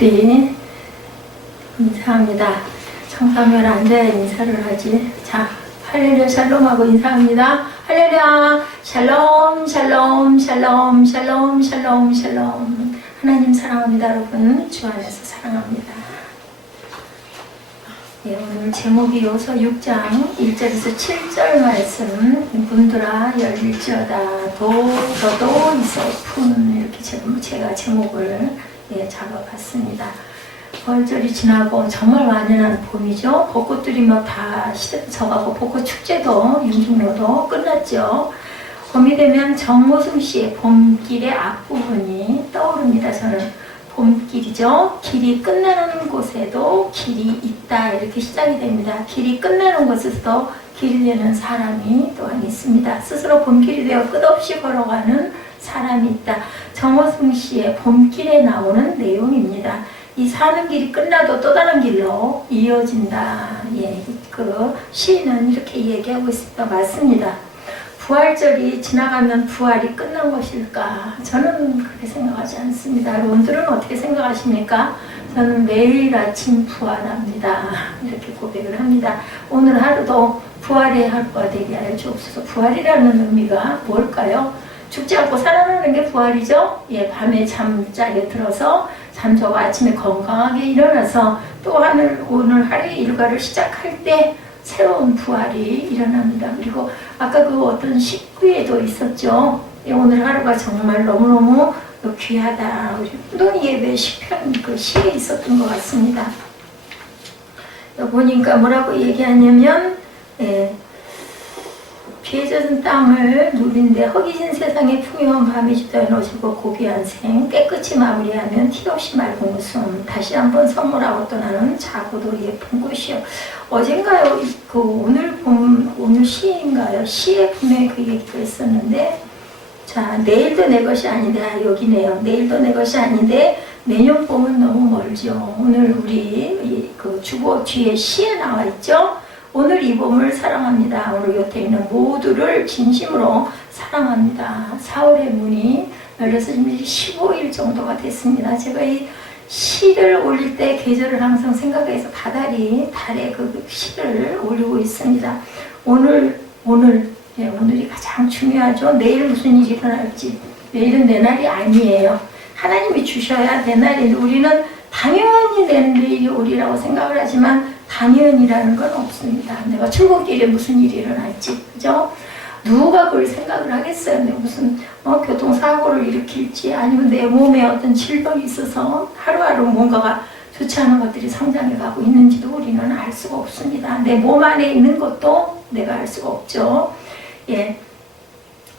우리 인사합니다. 청사면 앉아야 인사를 하지. 자, 할렐루야 샬롬하고 인사합니다. 할렐루야 샬롬 샬롬 샬롬 샬롬 샬롬 샬롬. 하나님 사랑합니다. 여러분 주 안에서 사랑합니다. 예, 오늘 제목이 요서 6장 1절에서 7절 말씀. 문들아 열릴지어다 너도 이서푼. 이렇게 제가 제목을 잡아봤습니다. 벌절이 지나고 정말 완연한 봄이죠. 벚꽃들이 뭐 다 시들져가고 벚꽃 축제도 윤중로도 끝났죠. 봄이 되면 정모승 씨의 봄길의 앞부분이 떠오릅니다. 저는 봄길이죠. 길이 끝나는 곳에도 길이 있다. 이렇게 시작이 됩니다. 길이 끝나는 곳에서도 길을 내는 사람이 또한 있습니다. 스스로 봄길이 되어 끝없이 걸어가는 사람이 있다. 정호승 씨의 봄길에 나오는 내용입니다. 이 사는 길이 끝나도 또 다른 길로 이어진다. 예, 그 시인은 이렇게 얘기하고 있습니다. 맞습니다. 부활절이 지나가면 부활이 끝난 것일까? 저는 그렇게 생각하지 않습니다. 여러분들은 어떻게 생각하십니까? 저는 매일 아침 부활합니다. 이렇게 고백을 합니다. 오늘 하루도 부활의 하루가 되게 하여 주옵소서. 부활이라는 의미가 뭘까요? 죽지 않고 살아나는 게 부활이죠. 예, 밤에 잠자리에 들어서 잠자고 아침에 건강하게 일어나서 또 오늘 하루의 일과를 시작할 때 새로운 부활이 일어납니다. 그리고 아까 그 어떤 식구에도 있었죠. 예, 오늘 하루가 정말 너무너무 귀하다. 우리 부동 예배 시편 그 시에 있었던 것 같습니다. 보니까 뭐라고 얘기하냐면 비에 젖은 땅을 누린데 허기진 세상에 풍요한 밤이 짙어 놓으시고 고귀한 생 깨끗이 마무리하면 티없이 맑은 웃음 다시 한번 선물하고 떠나는 자고도 예쁜 꽃이요. 어젠가요? 그 오늘 시인가요? 시에 분명히 그 얘기가 있었는데 자 내일도 내 것이 아닌데 여기네요. 내일도 내 것이 아닌데 내년 봄은 너무 멀죠. 오늘 우리 그 주보 뒤에 시에 나와 있죠. 오늘 이 봄을 사랑합니다. 오늘 곁에 있는 모두를 진심으로 사랑합니다. 4월의 문이 열려서 지금 15일 정도가 됐습니다. 제가 이 시를 올릴 때 계절을 항상 생각해서 달에 그 시를 올리고 있습니다. 오늘이 가장 중요하죠. 내일 무슨 일이 일어날지. 내일은 내 날이 아니에요. 하나님이 주셔야 내 날인데 우리는 당연히 내 내일이 오리라고 생각을 하지만 당연이라는 건 없습니다. 내가 출근길에 무슨 일이 일어날지, 그죠? 누가 그걸 생각을 하겠어요? 내가 무슨 교통사고를 일으킬지 아니면 내 몸에 어떤 질병이 있어서 하루하루 뭔가가 좋지 않은 것들이 성장해 가고 있는지도 우리는 알 수가 없습니다. 내 몸 안에 있는 것도 내가 알 수가 없죠. 예,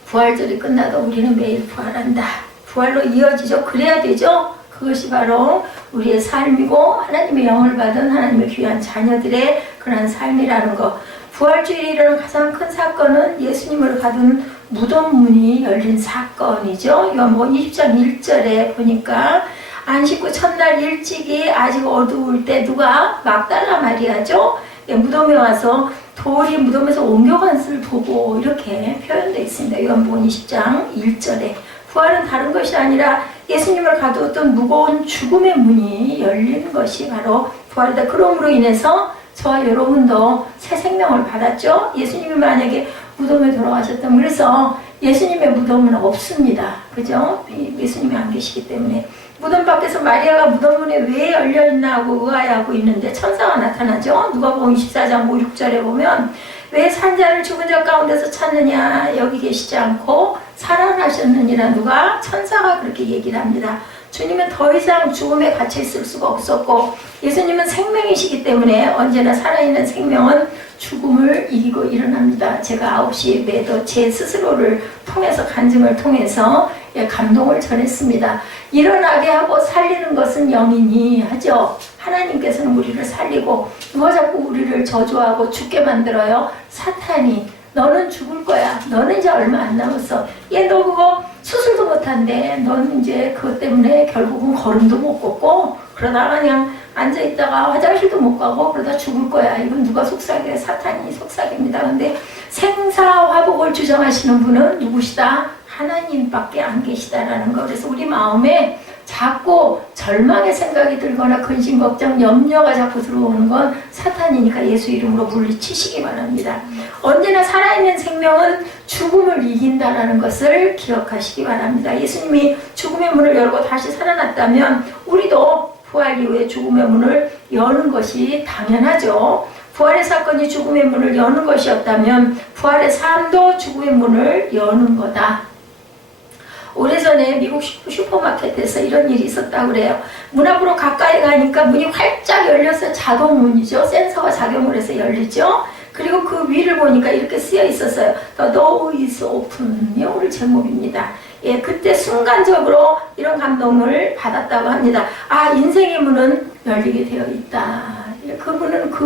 부활절이 끝나도 우리는 매일 부활한다. 부활로 이어지죠. 그래야 되죠. 그것이 바로 우리의 삶이고 하나님의 영을 받은 하나님의 귀한 자녀들의 그런 삶이라는 것. 부활주일에 일어난 가장 큰 사건은 예수님을 받은 무덤 문이 열린 사건이죠. 요한복음 20장 1절에 보니까 안식 후 첫날 일찍이 아직 어두울 때 누가 막달라 마리아죠. 무덤에 와서 돌이 무덤에서 옮겨간 것을 보고 이렇게 표현되어 있습니다. 요한복음 20장 1절에 부활은 다른 것이 아니라 예수님을 가두었던 무거운 죽음의 문이 열린 것이 바로 부활이다. 그러므로 인해서 저와 여러분도 새 생명을 받았죠. 예수님이 만약에 무덤에 돌아가셨다면 그래서 예수님의 무덤은 없습니다. 그죠? 예수님이 안 계시기 때문에 무덤 밖에서 마리아가 무덤 문에 왜 열려있나 하고 의아해하고 있는데 천사가 나타나죠. 누가복음 24장 5, 6절에 보면 왜 산자를 죽은 자 가운데서 찾느냐 여기 계시지 않고 살아나셨느니라 누가 천사가 그렇게 얘기를 합니다. 주님은 더 이상 죽음에 갇혀 있을 수가 없었고 예수님은 생명이시기 때문에 언제나 살아있는 생명은 죽음을 이기고 일어납니다. 제가 9시 매도 제 스스로를 통해서 간증을 통해서 감동을 전했습니다. 일어나게 하고 살리는 것은 영이니 하죠. 하나님께서는 우리를 살리고 누가 자꾸 우리를 저주하고 죽게 만들어요? 사탄이. 너는 죽을 거야. 너는 이제 얼마 안 남았어. 너 그거 수술도 못한대. 너는 이제 그것 때문에 결국은 걸음도 못 걷고 그러다가 그냥 앉아있다가 화장실도 못 가고 그러다 죽을 거야. 이건 누가 속삭여? 사탄이 속삭입니다. 근데 생사화복을 주장하시는 분은 누구시다? 하나님밖에 안 계시다라는 거. 그래서 우리 마음에 자꾸 절망의 생각이 들거나 근심, 걱정, 염려가 자꾸 들어오는 건 사탄이니까 예수 이름으로 물리치시기 바랍니다. 언제나 살아있는 생명은 죽음을 이긴다는 것을 기억하시기 바랍니다. 예수님이 죽음의 문을 열고 다시 살아났다면 우리도 부활 이후에 죽음의 문을 여는 것이 당연하죠. 부활의 사건이 죽음의 문을 여는 것이었다면 부활의 삶도 죽음의 문을 여는 거다. 오래전에 미국 슈퍼마켓에서 이런 일이 있었다고 그래요. 문 앞으로 가까이 가니까 문이 활짝 열려서 자동문이죠. 센서가 작용을 해서 열리죠. 그리고 그 위를 보니까 이렇게 쓰여 있었어요. The door is open. 이 오늘 제목입니다. 예, 그때 순간적으로 이런 감동을 받았다고 합니다. 아, 인생의 문은 열리게 되어 있다. 그분은 그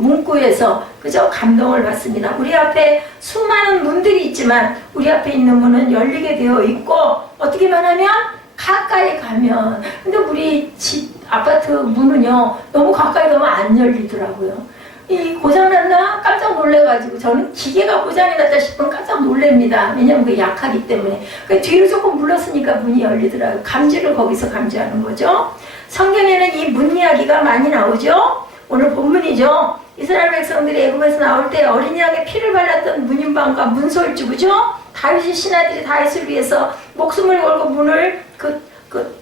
문구에서 그저 감동을 받습니다. 우리 앞에 수많은 문들이 있지만 우리 앞에 있는 문은 열리게 되어 있고 어떻게만 하면 가까이 가면 근데 우리 집 아파트 문은요 너무 가까이 가면 안 열리더라고요. 이 고장났나 깜짝 놀래가지고 저는 기계가 고장이 났다 싶으면 깜짝 놀랍니다. 왜냐면 그게 약하기 때문에. 뒤로 조금 물렀으니까 문이 열리더라고요. 감지를 거기서 감지하는 거죠. 성경에는 이 문 이야기가 많이 나오죠. 오늘 본문이죠. 이스라엘 백성들이 애굽에서 나올 때 어린 양의 피를 발랐던 문인방과 문설주, 그죠? 다윗의 신하들이 다윗을 위해서 목숨을 걸고 문을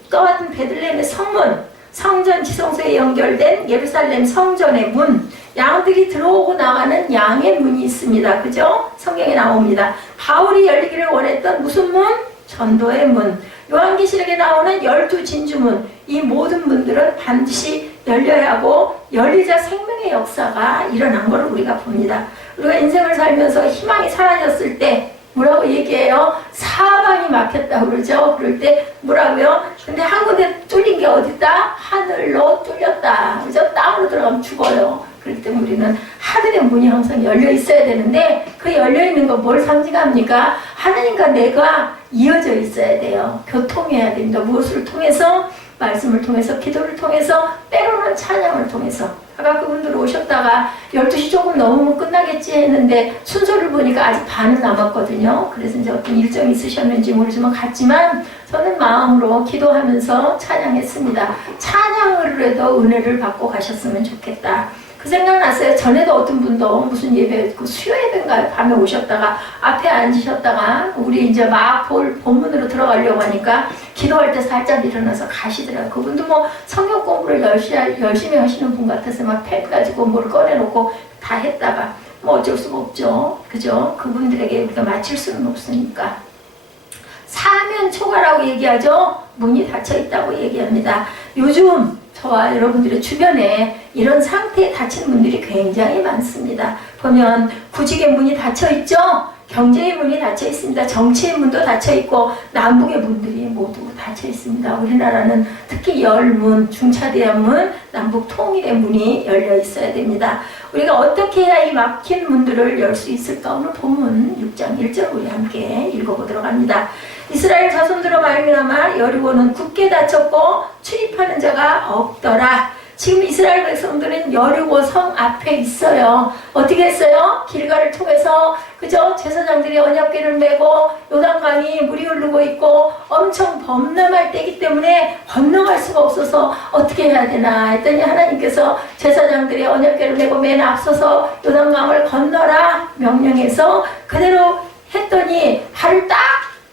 떠왔던 베들레헴의 성문, 성전 지성소에 연결된 예루살렘 성전의 문, 양들이 들어오고 나가는 양의 문이 있습니다. 그죠? 성경에 나옵니다. 바울이 열리기를 원했던 무슨 문? 전도의 문. 요한계시록에 나오는 12진주문. 이 모든 문들은 반드시 열려야 하고 열리자 생명의 역사가 일어난 것을 우리가 봅니다. 우리가 인생을 살면서 희망이 사라졌을 때 뭐라고 얘기해요? 사방이 막혔다고 그러죠. 그럴 때 뭐라고요? 근데 한 군데 뚫린 게 어딨다? 하늘로 뚫렸다. 그죠? 땅으로 들어가면 죽어요. 그럴 때 우리는 하늘의 문이 항상 열려 있어야 되는데 그 열려 있는 거 뭘 상징합니까? 하나님과 내가 이어져 있어야 돼요. 교통해야 됩니다. 무엇을 통해서? 말씀을 통해서, 기도를 통해서, 때로는 찬양을 통해서. 아까 그분들 오셨다가 12시 조금 넘으면 끝나겠지 했는데 순서를 보니까 아직 반은 남았거든요. 그래서 이제 어떤 일정이 있으셨는지 모르지만 갔지만 저는 마음으로 기도하면서 찬양했습니다. 찬양으로 해도 은혜를 받고 가셨으면 좋겠다. 그 생각 났어요. 전에도 어떤 분도 무슨 예배, 그 수요 예배인가요? 밤에 오셨다가 앞에 앉으셨다가 우리 이제 막 본문으로 들어가려고 하니까 기도할 때 살짝 일어나서 가시더라고요. 그분도 뭐 성경 공부를 열심히 하시는 분 같아서 막 펜 가지고 뭘 꺼내놓고 다 했다가 뭐 어쩔 수가 없죠. 그죠? 그분들에게 우리가 맞출 수는 없으니까. 사면 초과라고 얘기하죠. 문이 닫혀 있다고 얘기합니다. 요즘 저와 여러분들의 주변에 이런 상태에 닫힌 분들이 굉장히 많습니다. 보면 구직의 문이 닫혀 있죠. 경제의 문이 닫혀 있습니다. 정치의 문도 닫혀 있고 남북의 문들이 모두 닫혀 있습니다. 우리나라는 특히 열문, 중차대한문, 남북 통일의 문이 열려 있어야 됩니다. 우리가 어떻게 해야 이 막힌 문들을 열 수 있을까? 오늘 본문 6장 1절 우리 함께 읽어보도록 합니다. 이스라엘 자손들로 말미암아 여리고는 굳게 닫혔고 출입하는 자가 없더라. 지금 이스라엘 백성들은 여리고 성 앞에 있어요. 어떻게 했어요? 길가를 통해서 그죠? 제사장들이 언약궤를 메고 요단강이 물이 흐르고 있고 엄청 범람할 때이기 때문에 건너갈 수가 없어서 어떻게 해야 되나 했더니 하나님께서 제사장들이 언약궤를 메고 맨 앞서서 요단강을 건너라 명령해서 그대로 했더니 발을 딱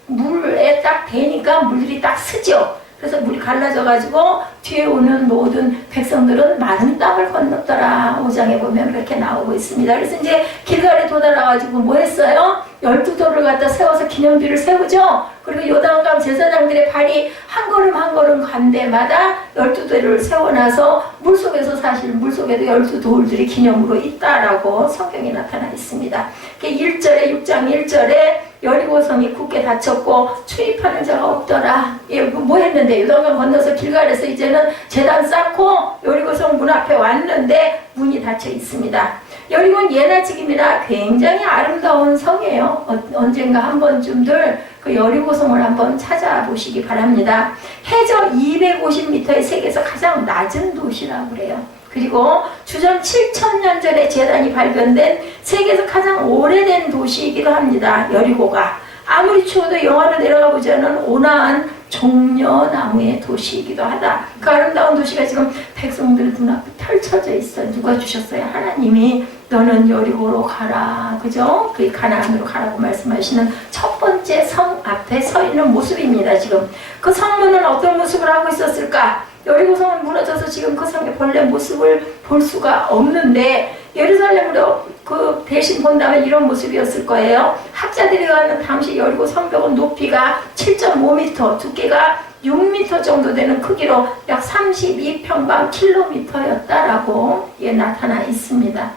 물에 딱 대니까 물들이 딱 쓰죠. 그래서 물이 갈라져가지고 뒤에 오는 모든 백성들은 마른 땅을 건넜더라. 5장에 보면 그렇게 나오고 있습니다. 그래서 이제 길갈에 도달해가지고 뭐 했어요? 12돌을 갖다 세워서 기념비를 세우죠. 그리고 요단강 제사장들의 발이 한 걸음 한 걸음 간 데마다 12돌을 세워놔서 물속에서 사실 물속에도 12돌들이 기념으로 있다라고 성경에 나타나 있습니다. 1절에 6장 1절에 여리고성이 굳게 닫혔고 출입하는 자가 없더라. 예, 뭐 했는데 요단강 건너서 길갈에서 이제는 제단 쌓고 여리고성 문 앞에 왔는데 문이 닫혀 있습니다. 여리고는 예나 지금이나 굉장히 아름다운 성이에요. 언젠가 한 번쯤들 그 여리고성을 한번 찾아보시기 바랍니다. 해저 250m의 세계에서 가장 낮은 도시라고 그래요. 그리고 주전 7,000년 전에 제단이 발견된 세계에서 가장 오래된 도시이기도 합니다. 여리고가. 아무리 추워도 영하로 내려가 보자는 온화한 종려나무의 도시이기도 하다. 그 아름다운 도시가 지금 백성들 눈앞에 펼쳐져 있어요. 누가 주셨어요? 하나님이 너는 여리고로 가라. 그죠? 그 가나안으로 가라고 말씀하시는 첫 번째 성 앞에 서 있는 모습입니다. 지금 그 성문은 어떤 모습을 하고 있었을까? 여리고 성은 무너져서 지금 그 성의 본래 모습을 볼 수가 없는데 예루살렘으로 그 대신 본다면 이런 모습이었을 거예요. 학자들이 가는 당시 여리고 성벽은 높이가 7.5m, 두께가 6m 정도 되는 크기로 약 32평방킬로미터였다라고 나타나 있습니다.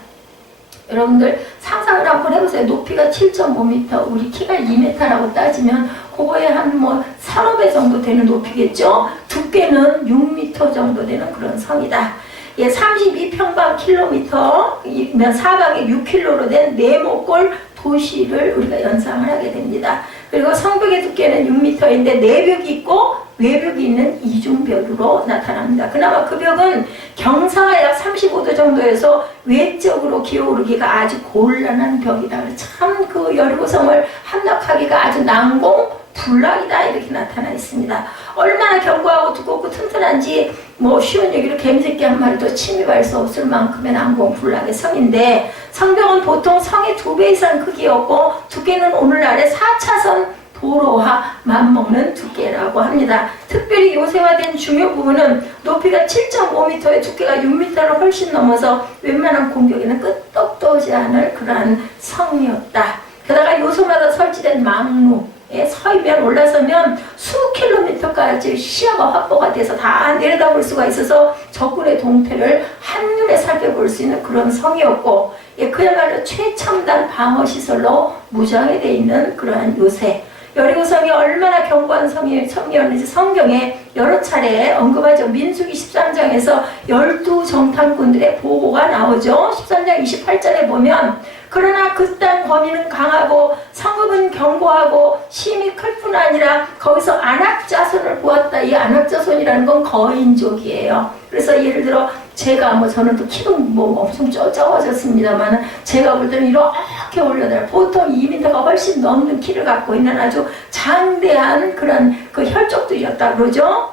여러분들 상상을 한번 해보세요. 높이가 7.5m, 우리 키가 2m라고 따지면 그거에 한 뭐 3배 정도 되는 높이겠죠. 두께는 6m 정도 되는 그런 성이다. 32평방킬로미터면 사방에 6km로 된 네모골 도시를 우리가 연상을 하게 됩니다. 그리고 성벽의 두께는 6m인데 내벽이 있고 외벽이 있는 이중벽으로 나타납니다. 그나마 그 벽은 경사가 약 35도 정도여서 외적으로 기어오르기가 아주 곤란한 벽이다. 참 그 여리고성을 함락하기가 아주 난공불락이다 이렇게 나타나 있습니다. 얼마나 견고하고 두껍고 튼튼한지 뭐 쉬운 얘기로 개미새끼 한 마리도 침입할 수 없을 만큼의 난공불락의 성인데 성벽은 보통 성의 2배 이상 크기였고 두께는 오늘날의 4차선 도로와 맞먹는 두께라고 합니다. 특별히 요새화된 중요 부분은 높이가 7.5m에 두께가 6m를 훨씬 넘어서 웬만한 공격에는 끄떡도 오지 않을 그러한 성이었다. 게다가 요소마다 설치된 망루에 서면 올라서면 수 킬로미터까지 시야가 확보가 돼서 다 내려다볼 수가 있어서 적군의 동태를 한눈에 살펴볼 수 있는 그런 성이었고 그야말로 최첨단 방어시설로 무장이 되어 있는 그러한 요새 여리고성이 얼마나 견고한 성이었는지 성경에 여러 차례 언급하죠. 민수기 13장에서 12정탐꾼들의 보고가 나오죠. 13장 28절에 보면 그러나 그 땅 범위는 강하고 성읍은 견고하고 심이 클 뿐 아니라 거기서 안악자손을 보았다. 이 안악자손이라는 건 거인족이에요. 그래서 예를 들어 제가 저는 또 키도 엄청 적어졌습니다만 제가 볼 때는 이렇게 올려다요. 보통 2m가 훨씬 넘는 키를 갖고 있는 아주 장대한 그런 그 혈족들이었다 그러죠.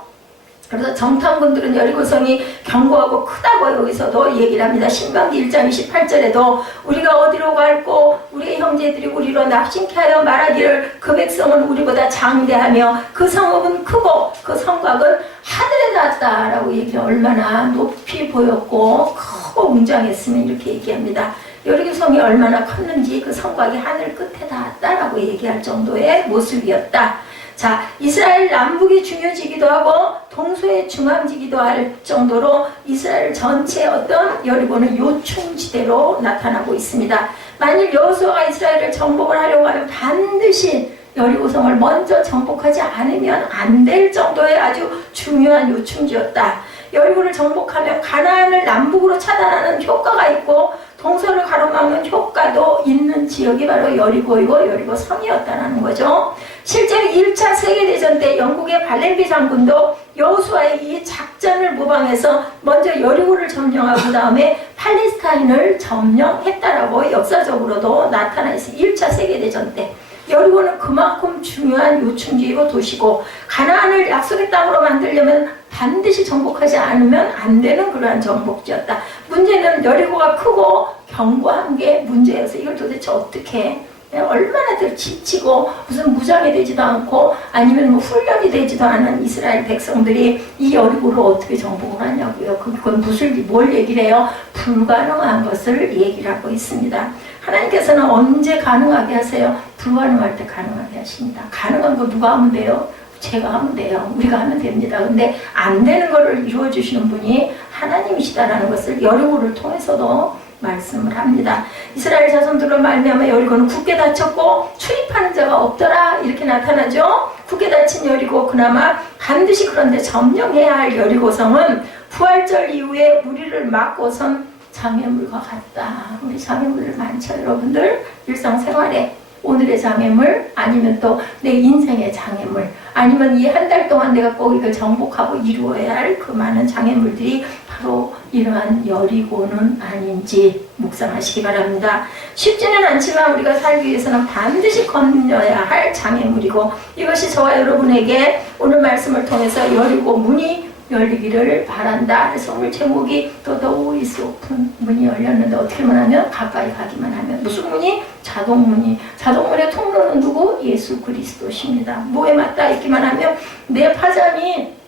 그래서 정탐꾼들은 여리고성이 견고하고 크다고 여기서도 얘기를 합니다. 신명기 1장 28절에도 우리가 어디로 갈고 우리의 형제들이 우리로 납신케 하여 말하기를 그 백성은 우리보다 장대하며 그 성읍은 크고 그 성곽은 하늘에 닿았다라고 얘기를 얼마나 높이 보였고 크고 웅장했으면 이렇게 얘기합니다. 여리고성이 얼마나 컸는지 그 성곽이 하늘 끝에 닿았다라고 얘기할 정도의 모습이었다. 자, 이스라엘 남북이 중요지기도 하고 동서의 중앙지기도 할 정도로 이스라엘 전체 어떤 여리고는 요충지대로 나타나고 있습니다. 만일 여호수아가 이스라엘을 정복을 하려고 하면 반드시 여리고성을 먼저 정복하지 않으면 안 될 정도의 아주 중요한 요충지였다. 여리고를 정복하면 가나안을 남북으로 차단하는 효과가 있고 동서를 가로막는 효과도 있는 지역이 바로 여리고이고 여리고 성이었다는 거죠. 실제로 1차 세계대전 때 영국의 발렌비 장군도 여호수아의 이 작전을 모방해서 먼저 여리고를 점령하고 그 다음에 팔레스타인을 점령했다라고 역사적으로도 나타나 있습니다. 1차 세계대전 때. 여리고는 그만큼 중요한 요충지이고 도시고 가나안을 약속의 땅으로 만들려면 반드시 정복하지 않으면 안 되는 그러한 정복지였다. 문제는 여리고가 크고 견고한 게 문제여서 이걸 도대체 어떻게 얼마나들 지치고 무슨 무장이 되지도 않고 아니면 훈련이 되지도 않은 이스라엘 백성들이 이 여리고를 어떻게 정복을 하냐고요. 그건 뭘 얘기를 해요? 불가능한 것을 얘기를 하고 있습니다. 하나님께서는 언제 가능하게 하세요? 불가능할 때 가능하게 하십니다. 가능한 거 누가 하면 돼요? 제가 하면 돼요. 우리가 하면 됩니다. 근데 안 되는 거를 이루어주시는 분이 하나님이시다라는 것을 여리고를 통해서도 말씀을 합니다. 이스라엘 자손들로 말미암아 여리고는 굳게 닫혔고 출입하는 자가 없더라 이렇게 나타나죠. 굳게 닫힌 여리고 그나마 반드시 그런데 점령해야 할 여리고성은 부활절 이후에 우리를 막고선 장애물과 같다. 우리 장애물 많죠 여러분들? 일상생활에 오늘의 장애물 아니면 또 내 인생의 장애물 아니면 이 한 달 동안 내가 꼭 이걸 정복하고 이루어야 할 그 많은 장애물들이 바로 이러한 여리고는 아닌지 묵상하시기 바랍니다. 쉽지는 않지만 우리가 살기 위해서는 반드시 건너야 할 장애물이고, 이것이 저와 여러분에게 오늘 말씀을 통해서 여리고 문이 열리기를 바란다. 그래서 오늘 제목이 The door is open. 문이 열렸는데 어떻게만 하면? 가까이 가기만 하면. 무슨 문이? 자동문이. 자동문의 통로는 누구? 예수 그리스도십니다. 뭐에 맞닿아 있기만 하면 내 파장이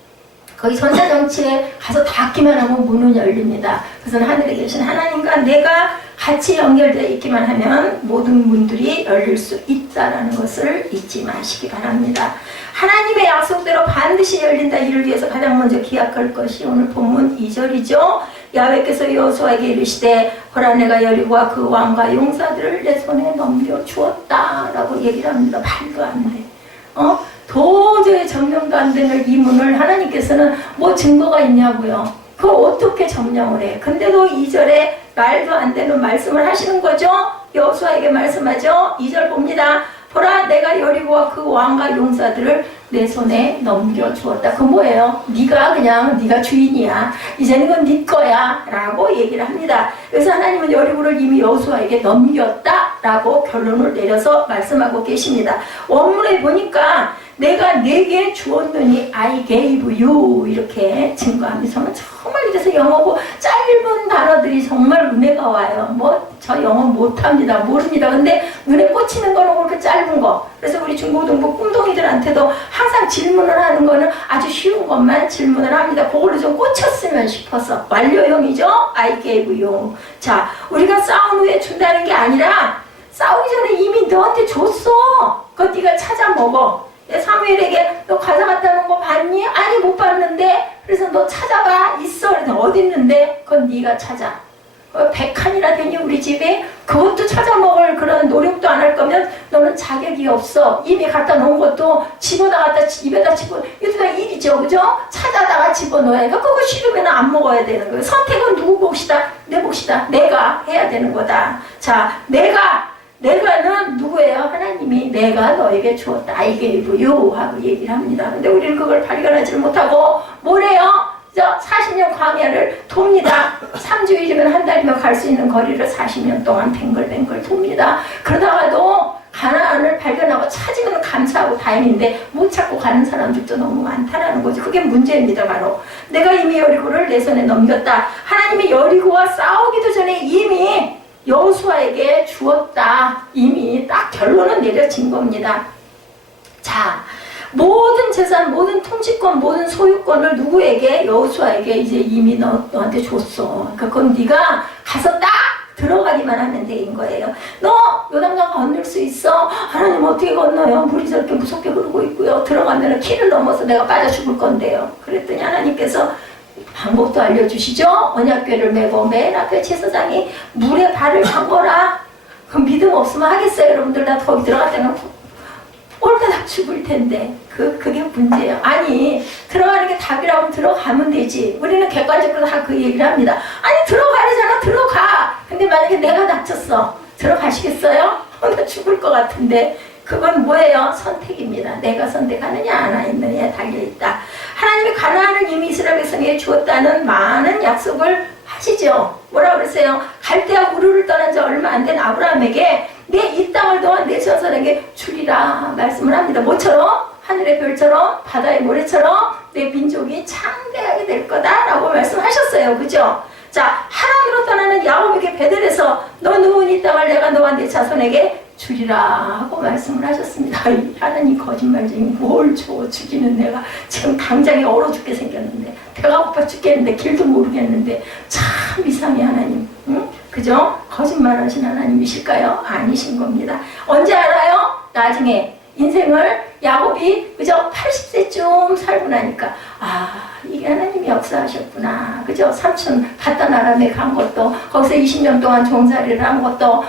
거기 전자정치에 가서 닿기만 하면 문은 열립니다. 그래서 하늘에 계신 하나님과 내가 같이 연결되어 있기만 하면 모든 문들이 열릴 수 있다는 것을 잊지 마시기 바랍니다. 하나님의 약속대로 반드시 열린다. 이를 위해서 가장 먼저 기약할 것이 오늘 본문 2절이죠. 야훼께서 여호수아에게 이르시되 보라 내가 여리고와 그 왕과 용사들을 내 손에 넘겨주었다 라고 얘기를 합니다. 말도 안 돼. 도저히 점령도 안 되는 이 문을 하나님께서는 뭐 증거가 있냐고요. 그걸 어떻게 점령을 해. 근데도 2절에 말도 안 되는 말씀을 하시는 거죠. 여호수아에게 말씀하죠. 2절 봅니다. 보라 내가 여리고와 그 왕과 용사들을 내 손에 넘겨주었다. 그 뭐예요? 네가 주인이야. 이제는 그건 네 거야 라고 얘기를 합니다. 그래서 하나님은 여리고를 이미 여호수아에게 넘겼다 라고 결론을 내려서 말씀하고 계십니다. 원문에 보니까 내가 내게 주었느니 I gave you 이렇게 증거합니다. 저는 정말 이래서 영어고 짧은 단어들이 정말 은혜가 와요. 뭐 저 영어 못합니다. 모릅니다. 근데 눈에 꽂히는 거는 그렇게 짧은 거. 그래서 우리 중고등부 꿈동이들한테도 항상 질문을 하는 거는 아주 쉬운 것만 질문을 합니다. 그걸로 좀 꽂혔으면 싶어서. 완료형이죠. I gave you. 자, 우리가 싸운 후에 준다는 게 아니라 싸우기 전에 이미 너한테 줬어. 그거 네가 찾아 먹어. 사무엘에게 너 과자 갖다 놓은 거 봤니? 아니 못 봤는데. 그래서 너 찾아봐. 있어. 그래서 어디 있는데? 그건 네가 찾아. 100칸이나 되니 우리 집에? 그것도 찾아 먹을 그런 노력도 안 할 거면 너는 자격이 없어. 이미 갖다 놓은 것도 집어다가 입에다 이것도 다 일이죠. 그죠? 찾아다가 집어넣어야 돼. 그거 싫으면 안 먹어야 되는 거예요. 선택은 누구 몫이다? 내 몫이다. 내가 해야 되는 거다. 자, 내가는 누구예요? 하나님이 내가 너에게 주었다. I gave you 하고 얘기를 합니다. 근데 우리는 그걸 발견하지 못하고 뭐래요? 40년 광야를 돕니다. 3주일이면 한 달이면 갈 수 있는 거리를 40년 동안 뱅글뱅글 돕니다. 그러다가도 가나안을 발견하고 찾으면 감사하고 다행인데 못 찾고 가는 사람들도 너무 많다라는 거죠. 그게 문제입니다. 바로 내가 이미 여리고를 내 손에 넘겼다. 하나님이 여리고와 싸우기도 전에 이미 여호수아에게 주었다. 이미 딱 결론은 내려진 겁니다. 자, 모든 재산, 모든 통치권, 모든 소유권을 누구에게? 여호수아에게 이제 이미 너한테 줬어. 그러니까 그건 네가 가서 딱 들어가기만 하면 되는 거예요. 너 요단강 건널 수 있어? 하나님 어떻게 건너요? 물이 저렇게 무섭게 흐르고 있고요. 들어가면 키를 넘어서 내가 빠져 죽을 건데요. 그랬더니 하나님께서 방법도 알려주시죠. 언약궤를 메고 맨 앞에 제사장이 물에 발을 담궈라. 그럼 믿음 없으면 하겠어요? 여러분들 다 거기 들어갈 때는 꼴까닥 죽을 텐데 그게 문제예요. 아니 들어가는 게 답이라고 들어가면 되지. 우리는 객관적으로 다 그 얘기를 합니다. 아니 들어가려잖아. 들어가. 근데 만약에 내가 다쳤어. 들어가시겠어요? 나 죽을 것 같은데. 그건 뭐예요? 선택입니다. 내가 선택하느냐 안 하느냐에 달려있다. 하나님이 가나안을 이미 이스라엘 백성에게 주었다는 많은 약속을 하시죠. 뭐라고 그랬어요? 갈대아 우르를 떠난 지 얼마 안 된 아브라함에게 내 이 땅을 동안 내 전선에게 주리라 말씀을 합니다. 뭐처럼? 하늘의 별처럼 바다의 모래처럼 내 민족이 창대하게 될 거다라고 말씀하셨어요. 그죠? 자, 하나님으로 떠나는 야곱에게 베델에서 너 누운 이 땅을 내가 너와 내 자손에게 주리라 하고 말씀을 하셨습니다. 하나님 거짓말쟁이 뭘 줘. 죽이는 내가 지금 당장에 얼어 죽게 생겼는데 배가 고파 죽겠는데 길도 모르겠는데 참 이상해 하나님. 응? 그죠? 거짓말하신 하나님이실까요? 아니신 겁니다. 언제 알아요? 나중에 인생을 야곱이 그죠? 80세쯤 살고 나니까 이게 하나님이 역사하셨구나. 그죠? 삼촌 갔던 아람에 간 것도 거기서 20년 동안 종살이를 한 것도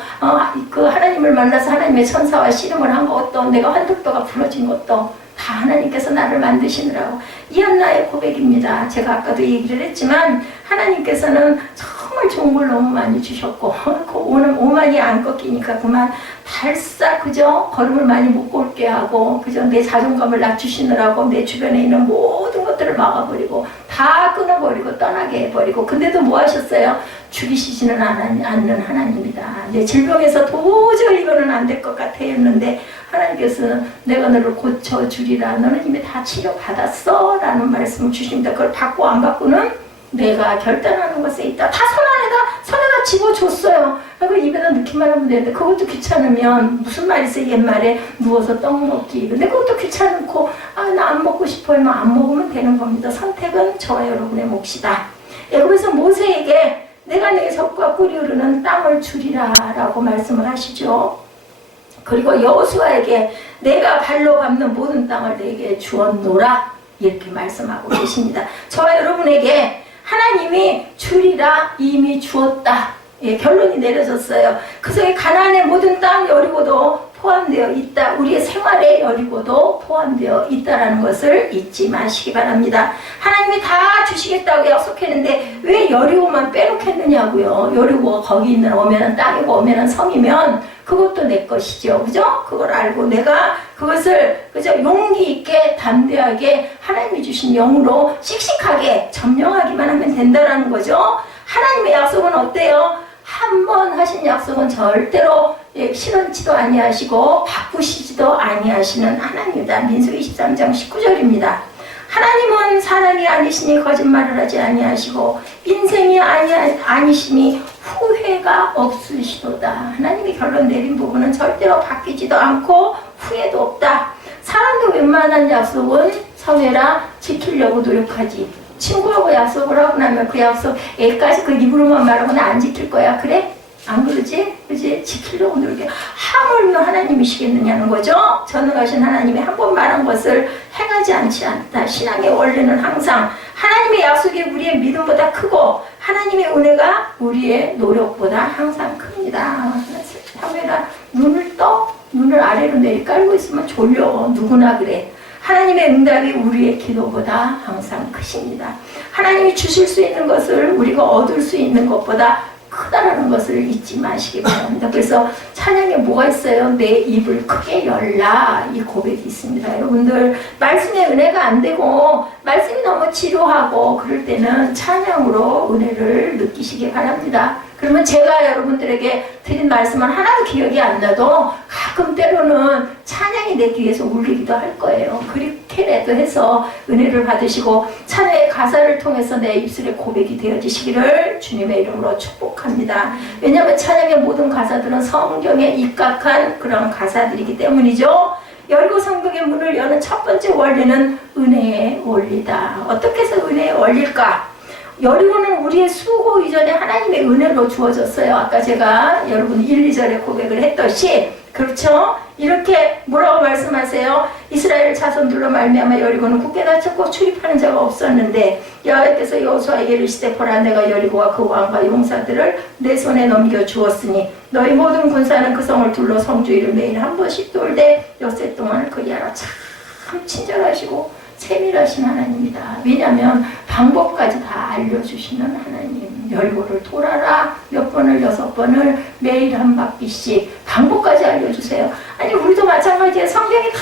그 하나님을 만나서 하나님의 천사와 씨름을 한 것도 내가 환덕도가 부러진 것도 다 하나님께서 나를 만드시느라고. 이 한나의 고백입니다. 제가 아까도 얘기를 했지만 하나님께서는 정말 좋은 걸 너무 많이 주셨고 그 오만이 안 꺾이니까 그만 달싹 그죠? 걸음을 많이 못 걷게 하고 그죠? 내 자존감을 낮추시느라고 내 주변에 있는 모든 것들을 막아버리고 다 끊어버리고 떠나게 해버리고, 근데도 뭐 하셨어요? 죽이시지는 않는 하나님이다. 내 질병에서 도저히 이거는 안 될 것 같아 했는데 하나님께서는 내가 너를 고쳐주리라, 너는 이미 다 치료받았어 라는 말씀을 주십니다. 그걸 받고 안 받고는 내가 결단하는 것에 있다. 다 손에다 집어줬어요. 그리고 입에다 넣기만 하면 되는데, 그것도 귀찮으면 무슨 말이 있어요? 옛말에 누워서 떡 먹기. 근데 그것도 귀찮고, 나 안 먹고 싶어 하면 안 먹으면 되는 겁니다. 선택은 저와 여러분의 몫이다. 그래서 모세에게 내가 내 젖과 꿀이 흐르는 땅을 주리라 라고 말씀을 하시죠. 그리고 여호수아에게 내가 발로 밟는 모든 땅을 내게 주었노라 이렇게 말씀하고 계십니다. 저와 여러분에게 하나님이 주리라 이미 주었다. 결론이 내려졌어요. 그 속에 가나안의 모든 땅 여리고도 포함되어 있다. 우리의 생활에 여리고도 포함되어 있다라는 것을 잊지 마시기 바랍니다. 하나님이 다 주시겠다고 약속했는데 왜 여리고만 빼놓겠느냐고요. 여리고가 거기 있는 엄연한 땅이고 엄연한 성이면 그것도 내 것이죠. 그죠? 그걸 알고 내가 그것을 그죠? 용기 있게 담대하게 하나님이 주신 영으로 씩씩하게 점령하기만 하면 된다라는 거죠. 하나님의 약속은 어때요? 한 번 하신 약속은 절대로 실현치도 아니하시고 바꾸시지도 아니하시는 하나님이다. 민수기 23장 19절입니다. 하나님은 사랑이 아니시니 거짓말을 하지 아니하시고 인생이 아니시니 후회가 없으시도다. 하나님이 결론 내린 부분은 절대로 바뀌지도 않고 후회도 없다. 사람도 웬만한 약속은 성회라 지키려고 노력하지. 친구하고 약속을 하고 나면 그 약속 애까지 그 입으로만 말하고는 안 지킬 거야. 그래? 안 그러지? 그지? 지키려고 노력해. 하물며 하나님이시겠느냐는 거죠. 전능하신 하나님이 한 번 말한 것을 행하지 않지 않다. 신앙의 원리는 항상 하나님의 약속이 우리의 믿음보다 크고 하나님의 은혜가 우리의 노력보다 항상 큽니다. 사무엘아, 눈을 아래로 내리깔고 있으면 졸려. 누구나 그래. 하나님의 응답이 우리의 기도보다 항상 크십니다. 하나님이 주실 수 있는 것을 우리가 얻을 수 있는 것보다 크다라는 것을 잊지 마시기 바랍니다. 그래서 찬양에 뭐가 있어요? 내 입을 크게 열라, 이 고백이 있습니다. 여러분들 말씀의 은혜가 안 되고 말씀이 너무 지루하고 그럴 때는 찬양으로 은혜를 느끼시기 바랍니다. 그러면 제가 여러분들에게 드린 말씀은 하나도 기억이 안 나도 가끔 때로는 찬양이 내 귀에서 울리기도 할 거예요. 그렇게라도 해서 은혜를 받으시고 찬양의 가사를 통해서 내 입술의 고백이 되어지시기를 주님의 이름으로 축복합니다. 왜냐하면 찬양의 모든 가사들은 성경에 입각한 그런 가사들이기 때문이죠. 여리고 성벽의 문을 여는 첫 번째 원리는 은혜의 원리다. 어떻게 해서 은혜의 원리일까? 여리고는 우리의 수고 이전에 하나님의 은혜로 주어졌어요. 아까 제가 여러분 1, 2절에 고백을 했듯이, 그렇죠? 이렇게 뭐라고 말씀하세요? 이스라엘 자손들로 말미암아 여리고는 굳게 닫혔고 출입하는 자가 없었는데 여호와께서 여호수아에게 이르시되 보라, 내가 여리고와 그 왕과 용사들을 내 손에 넘겨 주었으니 너희 모든 군사는 그 성을 둘러 성주의를 매일 한 번씩 돌되 엿새 동안을 그리하라. 참 친절하시고 세밀하신 하나님이다. 왜냐하면 방법까지 다 알려주시는 하나님. 여리고를 돌아라. 몇 번을 6번을 매일 한 바퀴씩 방법까지 알려주세요. 아니 우리도 마찬가지에 성경에 다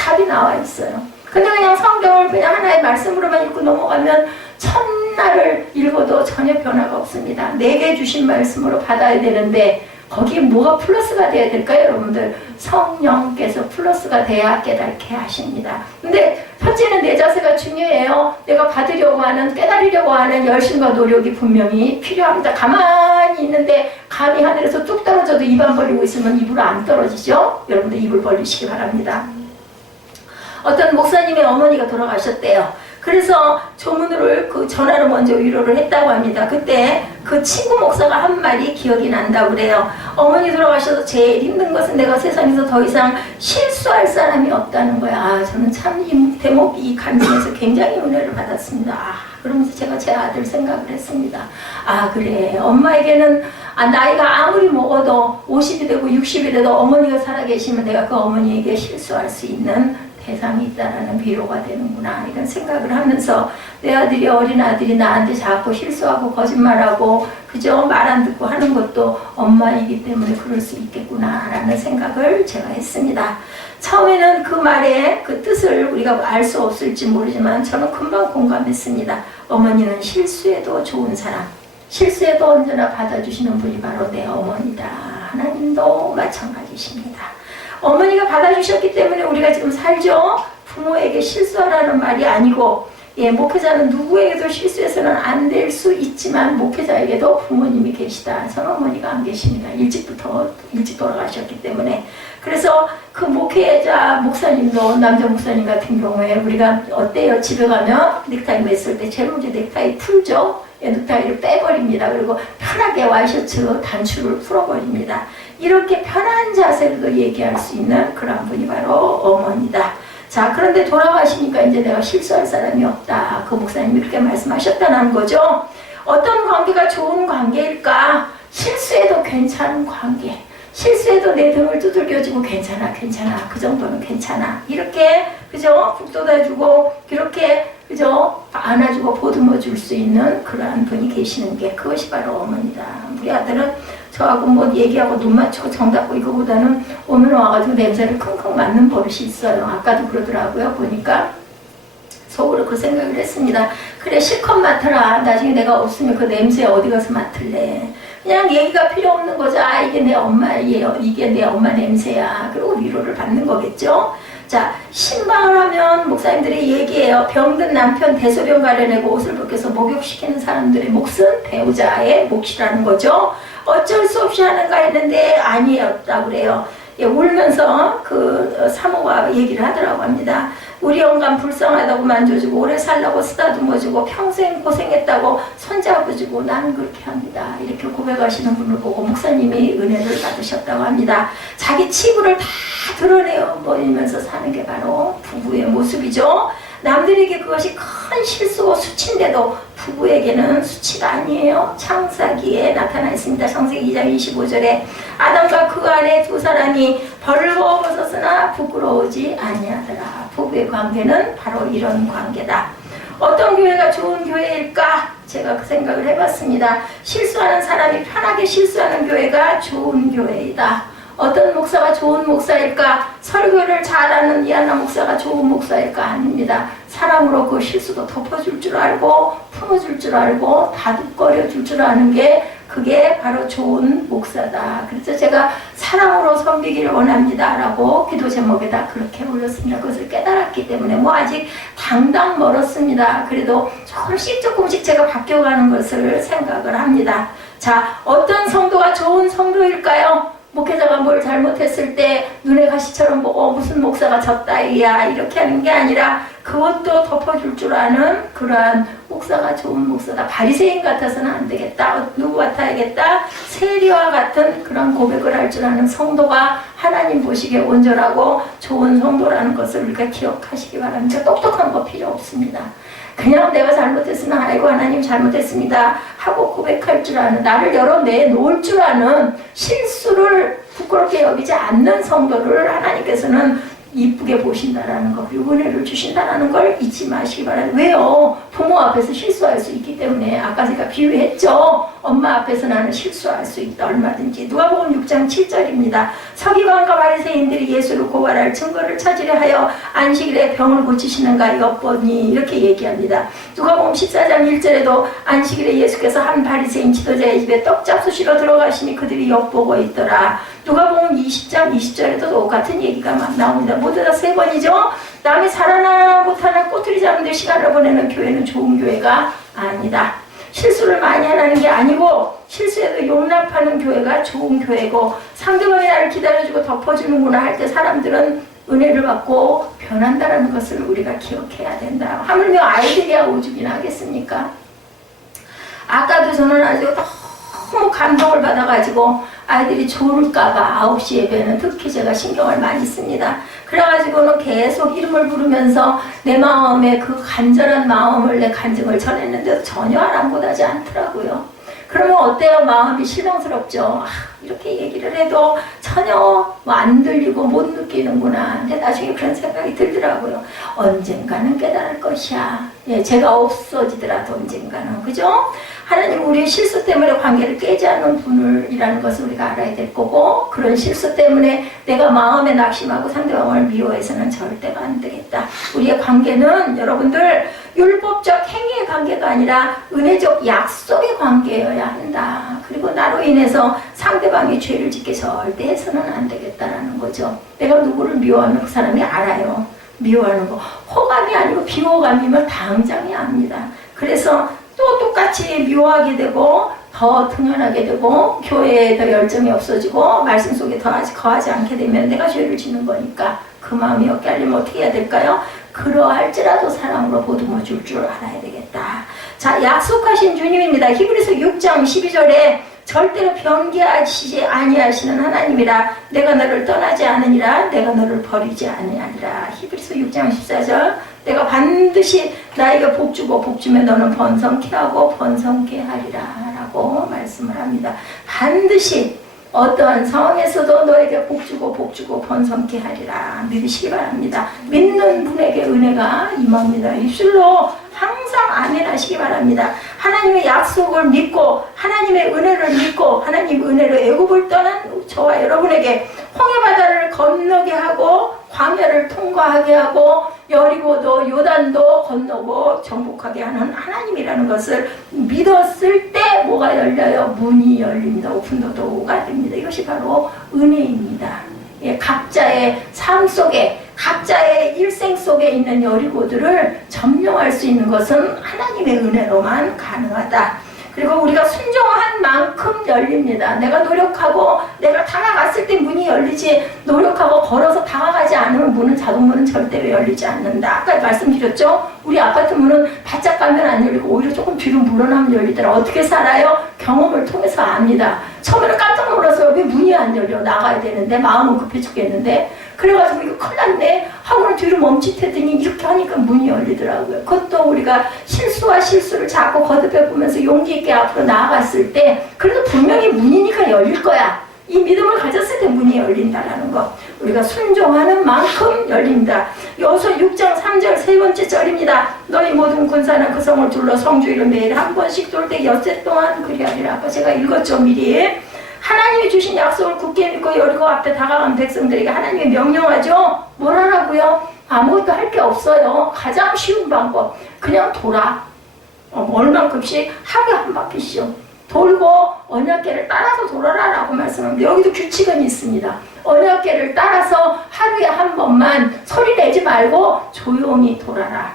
답이 나와 있어요. 근데 그냥 성경을 그냥 하나의 말씀으로만 읽고 넘어가면 첫날을 읽어도 전혀 변화가 없습니다. 내게 주신 말씀으로 받아야 되는데 거기에 뭐가 플러스가 돼야 될까요? 여러분들 성령께서 플러스가 돼야 깨닫게 하십니다. 근데 첫째는 내 자세가 중요해요. 내가 받으려고 하는, 깨달으려고 하는 열심과 노력이 분명히 필요합니다. 가만히 있는데 감이 하늘에서 뚝 떨어져도 입 안 벌리고 있으면 입으로 안 떨어지죠? 여러분들 입을 벌리시기 바랍니다. 어떤 목사님의 어머니가 돌아가셨대요. 그래서 조문으로 그 전화로 먼저 위로를 했다고 합니다. 그때 그 친구 목사가 한 말이 기억이 난다고 그래요. 어머니 돌아가셔서 제일 힘든 것은 내가 세상에서 더 이상 실수할 사람이 없다는 거야. 아, 저는 참 이 대목이 이 감정에서 굉장히 은혜를 받았습니다. 아, 그러면서 제가 제 아들 생각을 했습니다. 아, 그래. 엄마에게는 나이가 아무리 먹어도 50이 되고 60이 돼도 어머니가 살아계시면 내가 그 어머니에게 실수할 수 있는 대상이 있다라는 위로가 되는구나 이런 생각을 하면서 내 아들이 어린 아들이 나한테 자꾸 실수하고 거짓말하고 그저 말 안 듣고 하는 것도 엄마이기 때문에 그럴 수 있겠구나 라는 생각을 제가 했습니다. 처음에는 그 말의 그 뜻을 우리가 알 수 없을지 모르지만 저는 금방 공감했습니다. 어머니는 실수해도 좋은 사람, 실수해도 언제나 받아주시는 분이 바로 내 어머니다. 하나님도 마찬가지십니다. 어머니가 받아주셨기 때문에 우리가 지금 살죠. 부모에게 실수하라는 말이 아니고 목회자는 누구에게도 실수해서는 안 될 수 있지만 목회자에게도 부모님이 계시다. 저는 어머니가 안 계십니다. 일찍 돌아가셨기 때문에. 그래서 그 목회자 목사님도 남자 목사님 같은 경우에 우리가 어때요? 집에 가면 넥타이 맸을 때 제일 먼저 넥타이 풀죠. 넥타이를 빼버립니다. 그리고 편하게 와이셔츠 단추를 풀어버립니다. 이렇게 편한 자세로도 얘기할 수 있는 그런 분이 바로 어머니다. 자, 그런데 돌아가시니까 이제 내가 실수할 사람이 없다. 그 목사님이 그렇게 말씀하셨다는 거죠. 어떤 관계가 좋은 관계일까? 실수해도 괜찮은 관계. 실수해도 내 등을 두들겨주고 괜찮아 그 정도는 괜찮아 이렇게 그죠 북돋아주고 이렇게 그죠 안아주고 보듬어 줄 수 있는 그러한 분이 계시는 게 그것이 바로 어머니다. 우리 아들은 저하고 뭐 얘기하고 눈 맞추고 정답고 이거보다는 오면 와가지고 냄새를 킁킁 맡는 버릇이 있어요. 아까도 그러더라고요. 보니까 속으로 그 생각을 했습니다. 그래 실컷 맡아라. 나중에 내가 없으면 그 냄새 어디 가서 맡을래. 그냥 얘기가 필요 없는 거죠. 아 이게 내 엄마예요. 이게 내 엄마 냄새야. 그리고 위로를 받는 거겠죠. 자 신방을 하면 목사님들이 얘기해요. 병든 남편 대소변 가려내고 옷을 벗겨서 목욕시키는 사람들의 몫은 배우자의 몫이라는 거죠. 어쩔 수 없이 하는가 했는데 아니었다고 그래요. 울면서 그 사모가 얘기를 하더라고 합니다. 우리 영감 불쌍하다고 만져주고 오래 살라고 쓰다듬어주고 평생 고생했다고 손잡아주고 나는 그렇게 합니다. 이렇게 고백하시는 분을 보고 목사님이 은혜를 받으셨다고 합니다. 자기 치부를 다 드러내어 버리면서 사는 게 바로 부부의 모습이죠. 남들에게 그것이 큰 실수고 수치인데도 부부에게는 수치가 아니에요. 창세기에 나타나 있습니다. 창세기 2장 25절에 아담과 그 안에 두 사람이 벌거벗었으나 부끄러우지 아니하더라. 부부의 관계는 바로 이런 관계다. 어떤 교회가 좋은 교회일까? 제가 그 생각을 해봤습니다. 실수하는 사람이 편하게 실수하는 교회가 좋은 교회이다. 어떤 목사가 좋은 목사일까? 설교를 잘하는 이하나 목사가 좋은 목사일까? 아닙니다. 사랑으로 그 실수도 덮어줄 줄 알고 품어줄 줄 알고 다독거려 줄 줄 아는 게 그게 바로 좋은 목사다. 그래서 제가 사랑으로 섬기기를 원합니다 라고 기도 제목에다 그렇게 올렸습니다. 그것을 깨달았기 때문에 뭐 아직 당당 멀었습니다. 그래도 조금씩 제가 바뀌어가는 것을 생각을 합니다. 자, 어떤 성도가 좋은 성도일까요? 목회자가 뭘 잘못했을 때 눈에 가시처럼 보고 무슨 목사가 졌다이야 이렇게 하는 게 아니라 그것도 덮어줄 줄 아는 그러한 목사가 좋은 목사다. 바리새인 같아서는 안 되겠다. 누구 같아야겠다. 세리와 같은 그런 고백을 할 줄 아는 성도가 하나님 보시기에 온전하고 좋은 성도라는 것을 우리가 기억하시기 바랍니다. 똑똑한 거 필요 없습니다. 그냥 내가 잘못했으면 아이고 하나님 잘못했습니다 하고 고백할 줄 아는, 나를 열어내놓을 줄 아는, 실수를 부끄럽게 여기지 않는 성도를 하나님께서는 이쁘게 보신다라는 거, 그리고 은혜를 주신다라는 걸 잊지 마시기 바랍니다. 왜요? 부모 앞에서 실수할 수 있기 때문에. 아까 제가 비유했죠. 엄마 앞에서 나는 실수할 수 있다. 얼마든지. 누가복음 6장 7절입니다. 서기관과 바리새인들이 예수를 고발할 증거를 찾으려 하여 안식일에 병을 고치시는가 엿보니 이렇게 얘기합니다. 누가복음 14장 1절에도 안식일에 예수께서 한 바리새인 지도자의 집에 떡잡수시러 들어가시니 그들이 엿보고 있더라. 누가복음 20장 20절에도 똑같은 얘기가 막 나옵니다. 모두 다 3번이죠. 남이 살아나 못하나 꼬투리 잡는 데 시간을 보내는 교회는 좋은 교회가 아니다. 실수를 많이 하라는 게 아니고 실수해도 용납하는 교회가 좋은 교회고, 상대방이 나를 기다려주고 덮어주는구나 할 때 사람들은 은혜를 받고 변한다는 것을 우리가 기억해야 된다. 하물며 아이들이야 오죽이나 하겠습니까? 아까도 저는 아주 너무 감동을 받아가지고 아이들이 졸을까봐 9시 예배는 특히 제가 신경을 많이 씁니다. 그래가지고는 계속 이름을 부르면서 내 마음에 그 간절한 마음을, 내 간증을 전했는데도 전혀 아랑곳하지 않더라고요. 그러면 어때요? 마음이 실망스럽죠. 이렇게 얘기를 해도 전혀 뭐 안 들리고 못 느끼는구나. 근데 나중에 그런 생각이 들더라고요. 언젠가는 깨달을 것이야. 예, 제가 없어지더라도 언젠가는. 그죠? 하나님 우리의 실수 때문에 관계를 깨지 않는 분이라는 것을 우리가 알아야 될 거고, 그런 실수 때문에 내가 마음에 낙심하고 상대방을 미워해서는 절대가 안 되겠다. 우리의 관계는 여러분들 율법적 행위의 관계가 아니라 은혜적 약속의 관계여야 한다. 그리고 나로 인해서 상대방이 죄를 짓게 절대 해서는 안 되겠다라는 거죠. 내가 누구를 미워하면 그 사람이 알아요. 미워하는 거. 호감이 아니고 비호감이면 당장이 압니다. 그래서 또 똑같이 미워하게 되고 더 등한하게 되고 교회에 더 열정이 없어지고 말씀 속에 더 거하지 않게 되면 내가 죄를 짓는 거니까 그 마음이 없게 하려면 어떻게 해야 될까요? 그러할지라도 사랑으로 보듬어 줄 줄 알아야 되겠다. 자, 약속하신 주님입니다. 히브리서 6장 12절에 절대로 변개하시지 아니하시는 하나님이라 내가 너를 떠나지 않으니라 내가 너를 버리지 아니하리라. 히브리서 6장 14절 내가 반드시 나에게 복주고 복주면 너는 번성케 하고 번성케 하리라 라고 말씀을 합니다. 반드시 어떠한 상황에서도 너에게 복주고 복주고 번성케 하리라 믿으시기 바랍니다. 믿는 분에게 은혜가 임합니다. 입술로 항상 아멘 하시기 바랍니다. 하나님의 약속을 믿고 하나님의 은혜를 믿고 하나님 은혜로 애굽을 떠난 저와 여러분에게 홍해바다를 건너게 하고 광야를 통과하게 하고 여리고도 요단도 건너고 정복하게 하는 하나님이라는 것을 믿었을 때 뭐가 열려요? 문이 열립니다. 오픈도어가 됩니다. 이것이 바로 은혜입니다. 예, 각자의 삶 속에 각자의 일생 속에 있는 여리고들을 점령할 수 있는 것은 하나님의 은혜로만 가능하다. 그리고 우리가 순종한 만큼 열립니다. 내가 노력하고 내가 다가갔을 때 문이 열리지 노력하고 걸어서 다가가지 않으면 문은 자동문은 절대로 열리지 않는다. 아까 말씀드렸죠? 우리 아파트 문은 바짝 가면 안 열리고 오히려 조금 뒤로 물러나면 열리더라. 어떻게 살아요? 경험을 통해서 압니다. 처음에는 깜짝 놀라서 왜 문이 안 열려? 나가야 되는데 마음은 급해 죽겠는데 그래가지고 이거 큰일 났네 하고는 뒤로 멈칫했더니 이렇게 하니까 문이 열리더라고요. 그것도 우리가 실수와 실수를 자꾸 거듭해 보면서 용기 있게 앞으로 나아갔을 때 그래도 분명히 문이니까 열릴 거야. 이 믿음을 가졌을 때 문이 열린다라는 거. 우리가 순종하는 만큼 열린다. 여호수아 6장 3절 세 번째 절입니다. 너희 모든 군사는 그 성을 둘러 성주의를 매일 한 번씩 돌 때 엿새 동안 그리하리라. 아까 제가 읽었죠 미리. 하나님이 주신 약속을 굳게 믿고 여리고 앞에 다가간 백성들에게 하나님이 명령하죠. 뭘 하라고요? 아무것도 할 게 없어요. 가장 쉬운 방법. 그냥 돌아. 얼만큼씩 하루에 한 바퀴씩 돌고 언약궤를 따라서 돌아라 라고 말씀합니다. 여기도 규칙은 있습니다. 언약궤를 따라서 하루에 한 번만 소리 내지 말고 조용히 돌아라.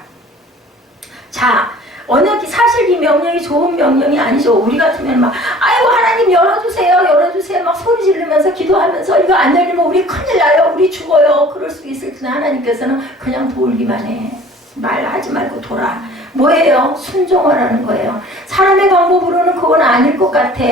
자, 언약이 사실 이 명령이 좋은 명령이 아니죠. 우리 같으면 막 아이고 하나님 열어주세요 열어주세요 막 소리 지르면서 기도하면서 이거 안 열리면 우리 큰일 나요 우리 죽어요 그럴 수 있을 텐데 하나님께서는 그냥 돌기만 해. 말하지 말고 돌아. 뭐예요? 순종하라는 거예요. 사람의 방법으로는 그건 아닐 것 같아.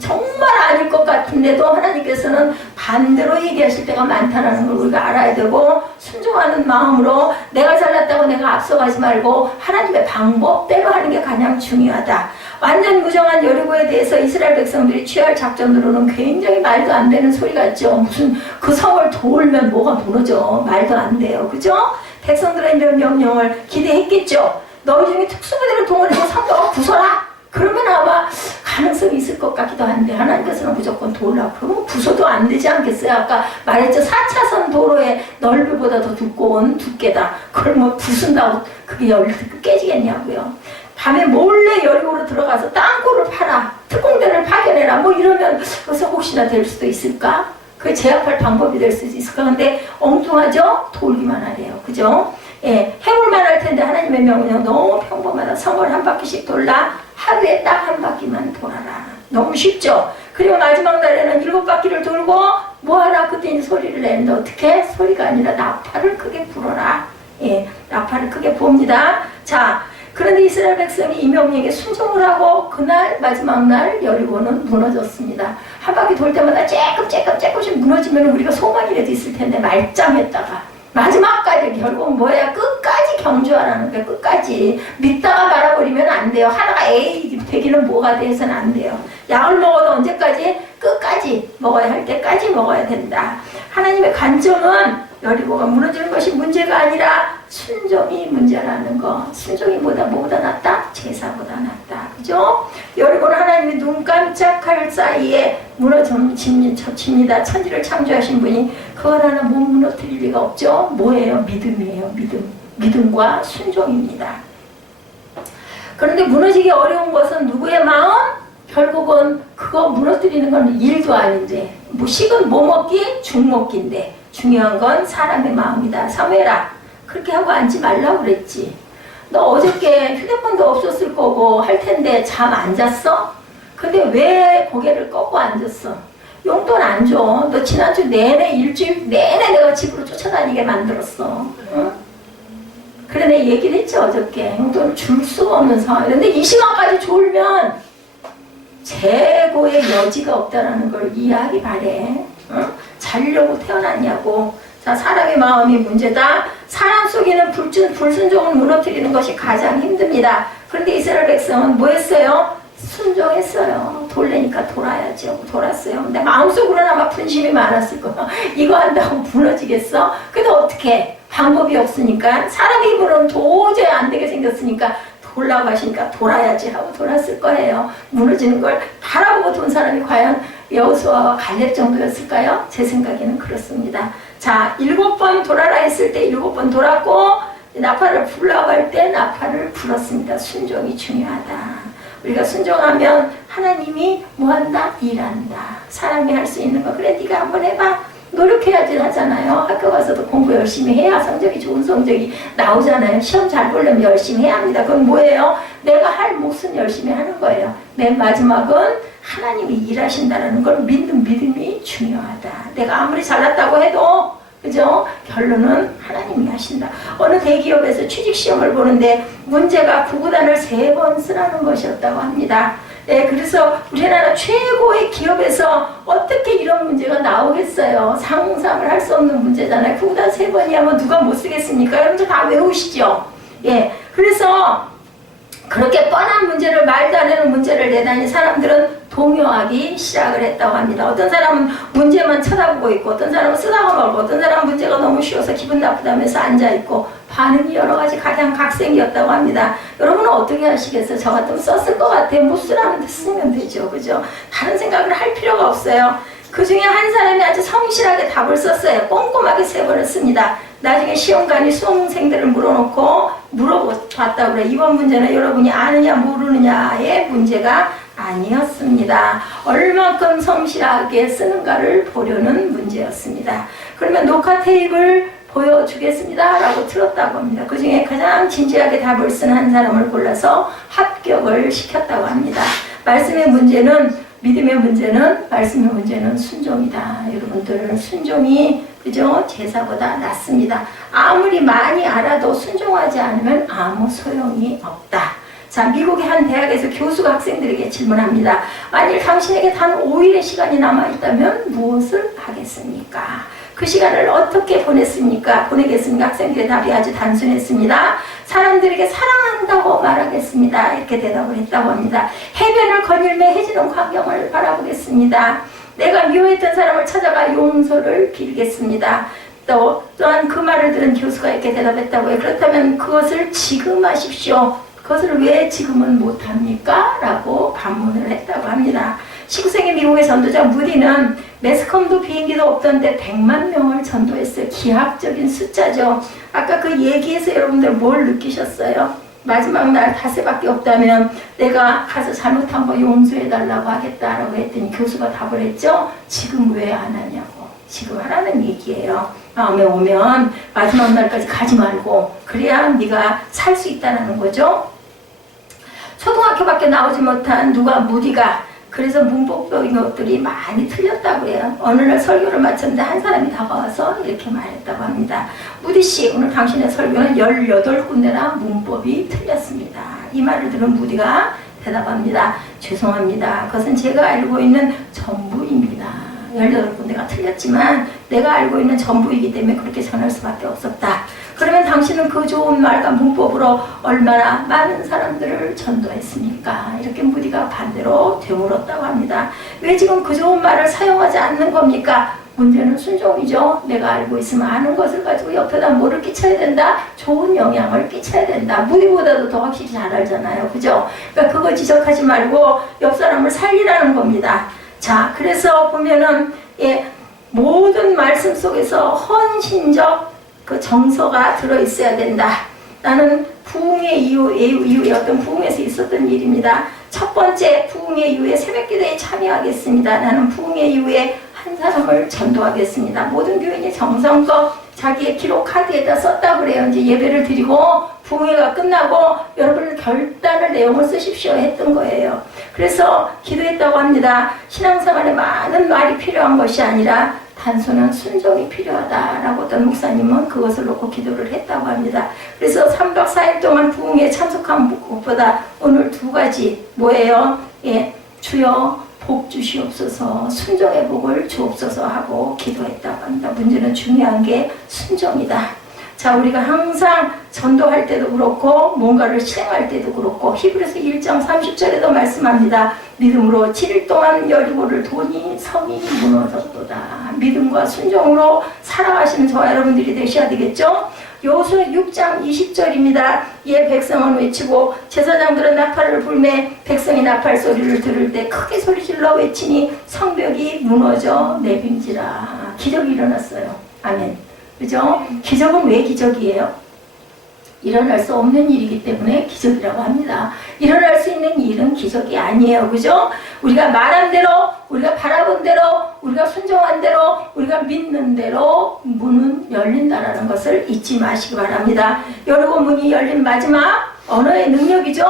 정말 아닐 것 같은데도 하나님께서는 반대로 얘기하실 때가 많다는 걸 우리가 알아야 되고 순종하는 마음으로 내가 잘났다고 내가 앞서가지 말고 하나님의 방법대로 하는 게 가장 중요하다. 완전 무정한 여리고에 대해서 이스라엘 백성들이 취할 작전으로는 굉장히 말도 안 되는 소리 같죠. 무슨 그 성을 돌면 뭐가 무너져. 말도 안 돼요. 그죠? 백성들은 이런 명령을 기대했겠죠. 너희 중에 특수부대를 동원해서 성벽을 부숴라. 그러면 아마 가능성이 있을 것 같기도 한데 하나님께서는 무조건 도우라고 그러면 부숴도 안 되지 않겠어요? 아까 말했죠. 4차선 도로의 넓이보다 더 두꺼운 두께다. 그걸 뭐 부순다고 그게 깨지겠냐고요. 밤에 몰래 여리고로 들어가서 땅굴을 파라. 특공대를 파견해라. 뭐 이러면 그래서 혹시나 될 수도 있을까? 그게 제압할 방법이 될 수도 있을까? 근데 엉뚱하죠? 돌기만 하래요. 그죠? 예, 해볼만 할 텐데 하나님의 명령 너무 평범하다. 성을 한 바퀴씩 돌라. 하루에 딱 한 바퀴만 돌아라. 너무 쉽죠? 그리고 마지막 날에는 7바퀴를 돌고 뭐하라? 그때 이제 소리를 내는데 어떻게? 소리가 아니라 나팔을 크게 불어라. 예, 나팔을 크게 봅니다. 자, 그런데 이스라엘 백성이 이 명령에 순종을 하고 그날 마지막 날 여리고는 무너졌습니다. 한 바퀴 돌 때마다 조금씩 무너지면 우리가 소망이라도 있을 텐데 말짱했다가 마지막까지 결국 뭐야? 끝까지 경주하라는 거예요. 끝까지. 믿다가 말아버리면 안 돼요. 하나가 에이 되기는 뭐가 돼서는 안 돼요. 약을 먹어도 언제까지? 끝까지 먹어야 할 때까지 먹어야 된다. 하나님의 관점은 여리고가 무너지는 것이 문제가 아니라 순종이 문제라는 거. 순종이 뭐보다 낫다? 제사보다 낫다. 그죠? 여리고는 하나님이 눈 깜짝할 사이에 무너집니다. 천지를 창조하신 분이 그걸 하나 못 무너뜨릴 리가 없죠? 뭐예요? 믿음이에요. 믿음과 순종입니다. 그런데 무너지기 어려운 것은 누구의 마음? 결국은 그거 무너뜨리는 건 일도 아닌데, 식은 뭐 먹기? 죽 먹기인데, 중요한 건 사람의 마음이다. 사무엘아, 그렇게 하고 앉지 말라고 그랬지. 너 어저께 휴대폰도 없었을 거고 할 텐데 잠 안 잤어? 근데 왜 고개를 꺾고 앉았어? 용돈 안 줘. 너 지난주 내내, 일주일 내내 내가 집으로 쫓아다니게 만들었어. 응? 그래, 내가 얘기를 했지, 어저께. 용돈을 줄 수가 없는 상황. 근데 이 시간까지 졸면 재고의 여지가 없다는 걸 이해하기 바래. 응? 자려고 태어났냐고. 자, 사람의 마음이 문제다. 사람 속에는 불순종을 무너뜨리는 것이 가장 힘듭니다. 그런데 이스라엘 백성은 뭐 했어요? 순종했어요. 돌래니까 돌아야죠. 돌았어요. 근데 마음속으로는 아마 분심이 많았을 거야. 이거 한다고 무너지겠어? 근데 어떻게? 방법이 없으니까, 사람 입으로는 도저히 안 되게 생겼으니까 돌라고 하시니까 돌아야지 하고 돌았을 거예요. 무너지는 걸 바라보고 돈 사람이 과연 여호수아와 갈렙 정도였을까요? 제 생각에는 그렇습니다. 자, 7번 돌아라 했을 때 7번 돌았고, 나팔을 불라고 할 때 나팔을 불었습니다. 순종이 중요하다. 우리가 순종하면 하나님이 뭐한다? 일한다. 사람이 할 수 있는 거. 그래, 네가 한번 해봐. 노력해야지 하잖아요. 학교 가서도 공부 열심히 해야 성적이 좋은 성적이 나오잖아요. 시험 잘 보려면 열심히 해야 합니다. 그건 뭐예요? 내가 할 몫은 열심히 하는 거예요. 맨 마지막은 하나님이 일하신다는 걸 믿는 믿음이 중요하다. 내가 아무리 잘났다고 해도, 그죠? 결론은 하나님이 하신다. 어느 대기업에서 취직시험을 보는데 문제가 구구단을 3번 쓰라는 것이었다고 합니다. 네, 그래서 우리나라 최고의 기업에서 어떻게 이런 문제가 나오겠어요? 상상을 할 수 없는 문제잖아요. 구구단 3번이 하면 누가 못 쓰겠습니까? 여러분들 다 외우시죠? 예, 그래서 그렇게 뻔한 문제를, 말도 안 되는 문제를 내다니 사람들은 동요하기 시작을 했다고 합니다. 어떤 사람은 문제만 쳐다보고 있고, 어떤 사람은 쓰다가 말고, 어떤 사람은 문제가 너무 쉬워서 기분 나쁘다면서 앉아있고, 반응이 여러 가지 가장 각색이었다고 합니다. 여러분은 어떻게 하시겠어요? 저 같으면 썼을 것 같아요. 못 쓰라는 데 쓰면 되죠. 그죠? 다른 생각을 할 필요가 없어요. 그 중에 한 사람이 아주 성실하게 답을 썼어요. 꼼꼼하게 3번을 씁니다. 나중에 시험관이 수험생들을 물어봤다고 그래요. 이번 문제는 여러분이 아느냐 모르느냐의 문제가 아니었습니다. 얼만큼 성실하게 쓰는가를 보려는 문제였습니다. 그러면 녹화 테이프를 보여주겠습니다 라고 틀었다고 합니다. 그 중에 가장 진지하게 답을 쓴 한 사람을 골라서 합격을 시켰다고 합니다. 말씀의 문제는, 믿음의 문제는, 말씀의 문제는 순종이다. 여러분들, 순종이, 그죠? 제사보다 낫습니다. 아무리 많이 알아도 순종하지 않으면 아무 소용이 없다. 자, 미국의 한 대학에서 교수가 학생들에게 질문합니다. 만일 당신에게 단 5일의 시간이 남아있다면 무엇을 하겠습니까? 그 시간을 어떻게 보냈습니까? 학생들의 답이 아주 단순했습니다. 사람들에게 사랑한다고 말하겠습니다. 이렇게 대답을 했다고 합니다. 해변을 거닐며 해지는 광경을 바라보겠습니다. 내가 미워했던 사람을 찾아가 용서를 빌겠습니다. 또한 그 말을 들은 교수가 이렇게 대답했다고요. 그렇다면 그것을 지금 하십시오. 그것을 왜 지금은 못합니까? 라고 반문을 했다고 합니다. 19세기 미국의 전도자 무디는 매스컴도 비행기도 없던데 100만 명을 전도했어요. 기하학적인 숫자죠. 아까 그 얘기에서 여러분들 뭘 느끼셨어요? 마지막 날 닷새밖에 없다면 내가 가서 잘못한 거 용서해달라고 하겠다라고 했더니 교수가 답을 했죠. 지금 왜 안 하냐고. 지금 하라는 얘기예요. 마음에 오면 마지막 날까지 가지 말고, 그래야 네가 살 수 있다는 거죠. 초등학교밖에 나오지 못한 무디가 그래서 문법적인 것들이 많이 틀렸다고 해요. 어느 날 설교를 마쳤는데 한 사람이 다가와서 이렇게 말했다고 합니다. 무디씨, 오늘 당신의 설교는 18군데나 문법이 틀렸습니다. 이 말을 들은 무디가 대답합니다. 죄송합니다. 그것은 제가 알고 있는 전부입니다. 18군데가 틀렸지만 내가 알고 있는 전부이기 때문에 그렇게 전할 수밖에 없었다. 그러면 당신은 그 좋은 말과 문법으로 얼마나 많은 사람들을 전도했습니까? 이렇게 무디가 반대로 되물었다고 합니다. 왜 지금 그 좋은 말을 사용하지 않는 겁니까? 문제는 순종이죠. 내가 알고 있으면 아는 것을 가지고 옆에다 뭐를 끼쳐야 된다? 좋은 영향을 끼쳐야 된다. 무리보다도 더 확실히 잘 알잖아요. 그죠? 그러니까 그거 지적하지 말고 옆 사람을 살리라는 겁니다. 자, 그래서 보면은 모든 말씀 속에서 헌신적 그 정서가 들어있어야 된다. 나는 부흥의 이후에 어떤 부흥에서 있었던 일입니다. 첫 번째 부흥의 이후에 새벽기도에 참여하겠습니다. 나는 부흥의 이후에 한 사람을 전도하겠습니다. 모든 교인이 정성껏 자기의 기록 카드에다 썼다 그래요. 이제 예배를 드리고 부흥회가 끝나고 여러분 결단을 내용을 쓰십시오 했던 거예요. 그래서 기도했다고 합니다. 신앙생활에 많은 말이 필요한 것이 아니라 단순한 순종이 필요하다라고 어떤 목사님은 그것을 놓고 기도를 했다고 합니다. 그래서 3박 4일 동안 부흥회에 참석한 것보다 오늘 두 가지 뭐예요? 주여 복 주시옵소서, 순종의 복을 주옵소서 하고 기도했다고 합니다. 문제는 중요한 게 순종이다. 자, 우리가 항상 전도할 때도 그렇고 뭔가를 실행할 때도 그렇고 히브리서 1장 30절에도 말씀합니다. 믿음으로 7일 동안 여리고를 도니 성이 무너졌도다. 믿음과 순종으로 살아가시는 저와 여러분들이 되셔야 되겠죠? 여호수아 6장 20절입니다. 이에 백성은 외치고 제사장들은 나팔을 불매 백성이 나팔 소리를 들을 때 크게 소리질러 외치니 성벽이 무너져 내빈지라. 기적이 일어났어요. 아멘. 그죠? 기적은 왜 기적이에요? 일어날 수 없는 일이기 때문에 기적이라고 합니다. 일어날 수 있는 일은 기적이 아니에요. 그죠? 우리가 말한 대로, 우리가 바라본 대로, 우리가 순종한 대로, 우리가 믿는 대로 문은 열린다라는 것을 잊지 마시기 바랍니다. 여리고 문이 열린 마지막 언어의 능력이죠.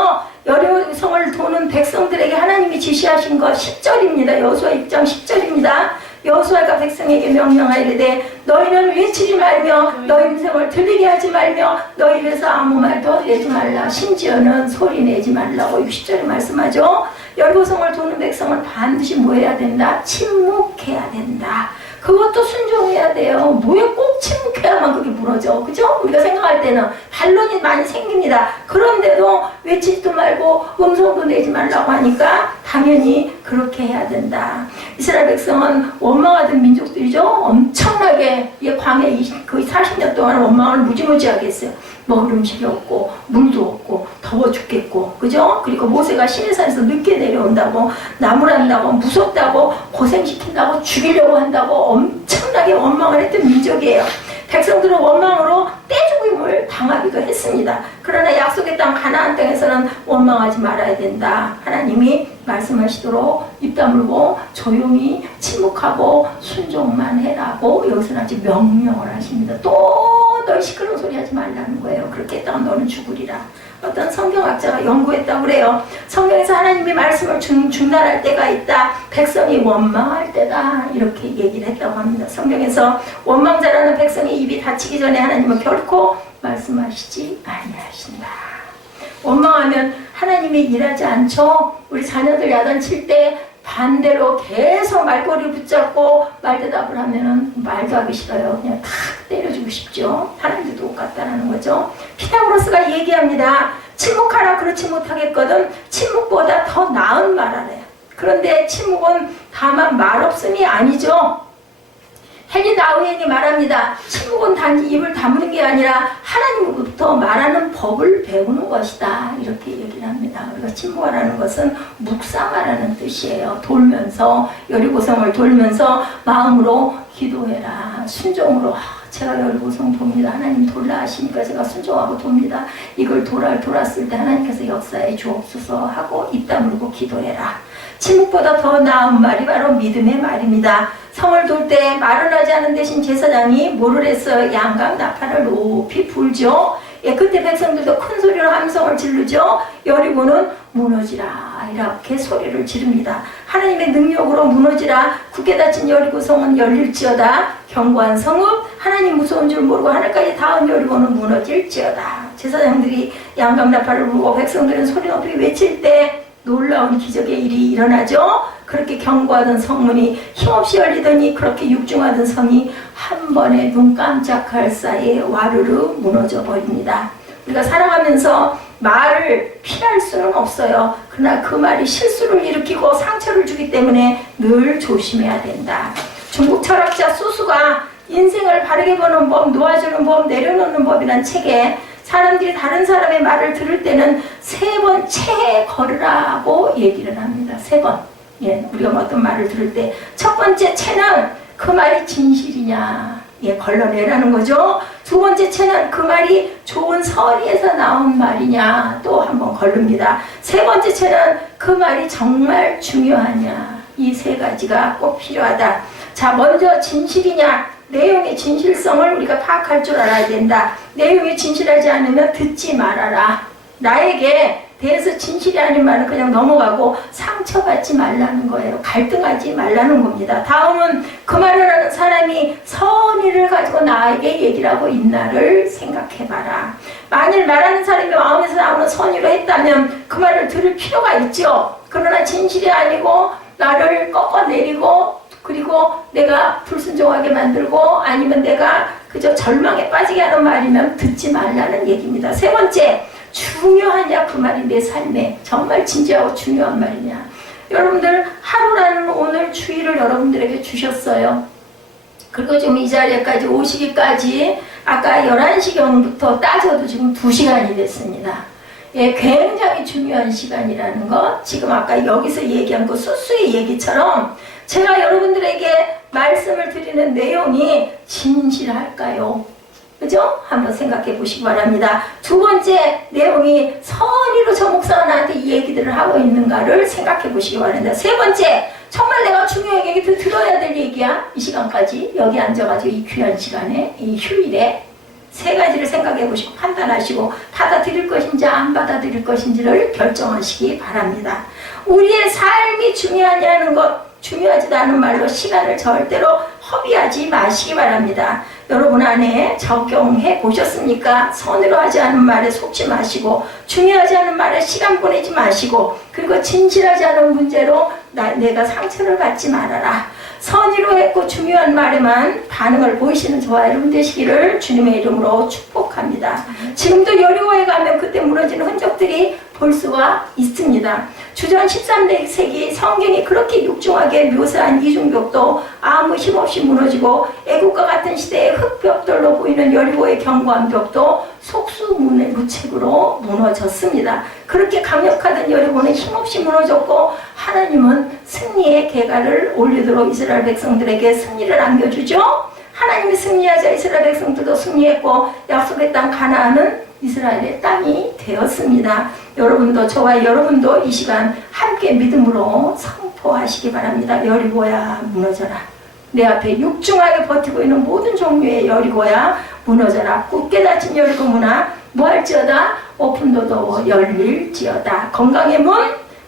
여리고 성을 도는 백성들에게 하나님이 지시하신 것 10절입니다. 여호수아 6장 10절입니다. 여호수아가 백성에게 명령하이르되 너희는 외치지 말며 너희 음성을 들리게 하지 말며 너희 입에서 아무 말도 내지 말라. 심지어는 소리 내지 말라고 60절에 말씀하죠. 여리고성을 도는 백성은 반드시 뭐 해야 된다? 침묵해야 된다. 그것도 순종해야 돼요. 뭐에 꼭 침묵해야만 그게 무너져. 그죠? 우리가 생각할 때는 반론이 많이 생깁니다. 그런데도 외치지도 말고 음성도 내지 말라고 하니까 당연히 그렇게 해야 된다. 이스라엘 백성은 원망하던 민족들이죠. 엄청나게 광야 거의 40년 동안 원망을 무지무지하게 했어요. 먹을 음식이 없고 물도 없고 더워 죽겠고, 그죠? 그리고 모세가 시내산에서 늦게 내려온다고 나무란다고 무섭다고 고생시킨다고 죽이려고 한다고 엄청나게 원망을 했던 민족이에요. 백성들은 원망으로 떼죽임을 당하기도 했습니다. 그러나 약속의 땅 가나안 땅에서는 원망하지 말아야 된다. 하나님이 말씀하시도록 입 다물고 조용히 침묵하고 순종만 해라고 여기서는 아주 명령을 하십니다. 또 널 시끄러운 소리 하지 말라는 거예요. 그렇게 했다가 너는 죽으리라. 어떤 성경학자가 연구했다고 그래요. 성경에서 하나님이 말씀을 중단할 때가 있다. 백성이 원망할 때다. 이렇게 얘기를 했다고 합니다. 성경에서 원망자라는 백성의 입이 닫히기 전에 하나님은 결코 말씀하시지 아니하신다. 원망하면 하나님이 일하지 않죠. 우리 자녀들 야단칠 때 반대로 계속 말꼬리 붙잡고 말대답을 하면은 말도 하기 싫어요. 그냥 탁 때려주고 싶죠. 하나님도 똑같다는 거죠. 피타고라스가 얘기합니다. 침묵하라. 그렇지 못하겠거든. 침묵보다 더 나은 말하래요. 그런데 침묵은 다만 말없음이 아니죠. 헨리 나우엔이 말합니다. 침묵은 단지 입을 다무는 게 아니라 하나님으로부터 말하는 법을 배우는 것이다. 이렇게 얘기를 합니다. 우리가 침묵하라는 것은 묵상하라는 뜻이에요. 돌면서 여리고성을 돌면서 마음으로 기도해라. 순종으로 제가 여리고성 돕니다. 하나님 돌라 하시니까 제가 순종하고 돕니다. 이걸 돌았을 때 하나님께서 역사해 주옵소서 하고 입 다물고 기도해라. 침묵보다 더 나은 말이 바로 믿음의 말입니다. 성을 돌 때 말을 하지 않은 대신 제사장이 뭐를 했어요? 양각 나팔을 높이 불죠. 그때 백성들도 큰 소리로 함성을 지르죠. 여리고는 무너지라 이렇게 소리를 지릅니다. 하나님의 능력으로 무너지라. 굳게 닫힌 여리고성은 열릴지어다. 견고한 성읍 하나님 무서운 줄 모르고 하늘까지 닿은 여리고는 무너질지어다. 제사장들이 양각 나팔을 불고 백성들은 소리 높이 외칠 때 놀라운 기적의 일이 일어나죠. 그렇게 견고하던 성문이 힘없이 열리더니 그렇게 육중하던 성이 한 번에 눈 깜짝할 사이에 와르르 무너져 버립니다. 우리가 살아가면서 말을 피할 수는 없어요. 그러나 그 말이 실수를 일으키고 상처를 주기 때문에 늘 조심해야 된다. 중국 철학자 수수가 인생을 바르게 보는 법, 놓아주는 법, 내려놓는 법이란 책에 사람들이 다른 사람의 말을 들을 때는 3번 채 걸으라고 얘기를 합니다. 3번. 예, 우리가 어떤 말을 들을 때 첫 번째 채는 그 말이 진실이냐, 예, 걸러내라는 거죠. 두 번째 채는 그 말이 좋은 서리에서 나온 말이냐, 또 한번 걸릅니다. 세 번째 채는 그 말이 정말 중요하냐, 이 3가지가 꼭 필요하다. 자, 먼저 진실이냐, 내용의 진실성을 우리가 파악할 줄 알아야 된다. 내용이 진실하지 않으면 듣지 말아라. 나에게 대해서 진실이 아닌 말은 그냥 넘어가고 상처받지 말라는 거예요. 갈등하지 말라는 겁니다. 다음은 그 말을 하는 사람이 선의를 가지고 나에게 얘기를 하고 있나를 생각해봐라. 만일 말하는 사람이 마음에서 나오는 선의로 했다면 그 말을 들을 필요가 있죠. 그러나 진실이 아니고 나를 꺾어내리고 그리고 내가 불순종하게 만들고 아니면 내가 그저 절망에 빠지게 하는 말이면 듣지 말라는 얘기입니다. 세 번째, 중요하냐 그 말이 내 삶에 정말 진지하고 중요한 말이냐. 여러분들 하루라는 오늘 주일을 여러분들에게 주셨어요. 그리고 지금 이 자리에까지 오시기까지 아까 11시경부터 따져도 지금 2시간이 됐습니다. 예, 굉장히 중요한 시간이라는 것. 지금 아까 여기서 얘기한 그 수수의 얘기처럼 제가 여러분들에게 말씀을 드리는 내용이 진실할까요? 그죠? 한번 생각해 보시기 바랍니다. 두 번째 내용이 선의로 저 목사가 나한테 이 얘기들을 하고 있는가를 생각해 보시기 바랍니다. 세 번째, 정말 내가 중요한 얘기들 들어야 될 얘기야. 이 시간까지 여기 앉아가지고 이 귀한 시간에 이 휴일에 3가지를 생각해 보시고 판단하시고 받아들일 것인지 안 받아들일 것인지를 결정하시기 바랍니다. 우리의 삶이 중요하냐는 것, 중요하지도 않은 말로 시간을 절대로 허비하지 마시기 바랍니다. 여러분 안에 적용해 보셨습니까? 선으로 하지 않은 말에 속지 마시고 중요하지 않은 말에 시간 보내지 마시고 그리고 진실하지 않은 문제로 내가 상처를 받지 말아라. 선의로 했고 중요한 말에만 반응을 보이시는 저와 여러분 되시기를 주님의 이름으로 축복합니다. 지금도 여리고에 가면 그때 무너지는 흔적들이 볼 수가 있습니다. 주전 13세기 성경이 그렇게 육중하게 묘사한 이중벽도 아무 힘없이 무너지고 애국과 같은 시대의 흙벽돌로 보이는 여리고의 견고한 벽도 속수무책으로 무너졌습니다. 그렇게 강력하던 여리고는 힘없이 무너졌고 하나님은 승리의 계가를 올리도록 이스라엘 백성들에게 승리를 안겨주죠. 하나님이 승리하자 이스라엘 백성들도 승리했고 약속의 땅 가나안은 이스라엘의 땅이 되었습니다. 여러분도 저와 여러분도 이 시간 함께 믿음으로 선포하시기 바랍니다. 여리고야 무너져라. 내 앞에 육중하게 버티고 있는 모든 종류의 여리고야 무너져라. 굳게 닫힌 여리고 문화 뭐할지어다 오픈도도 열릴지어다. 건강의 문,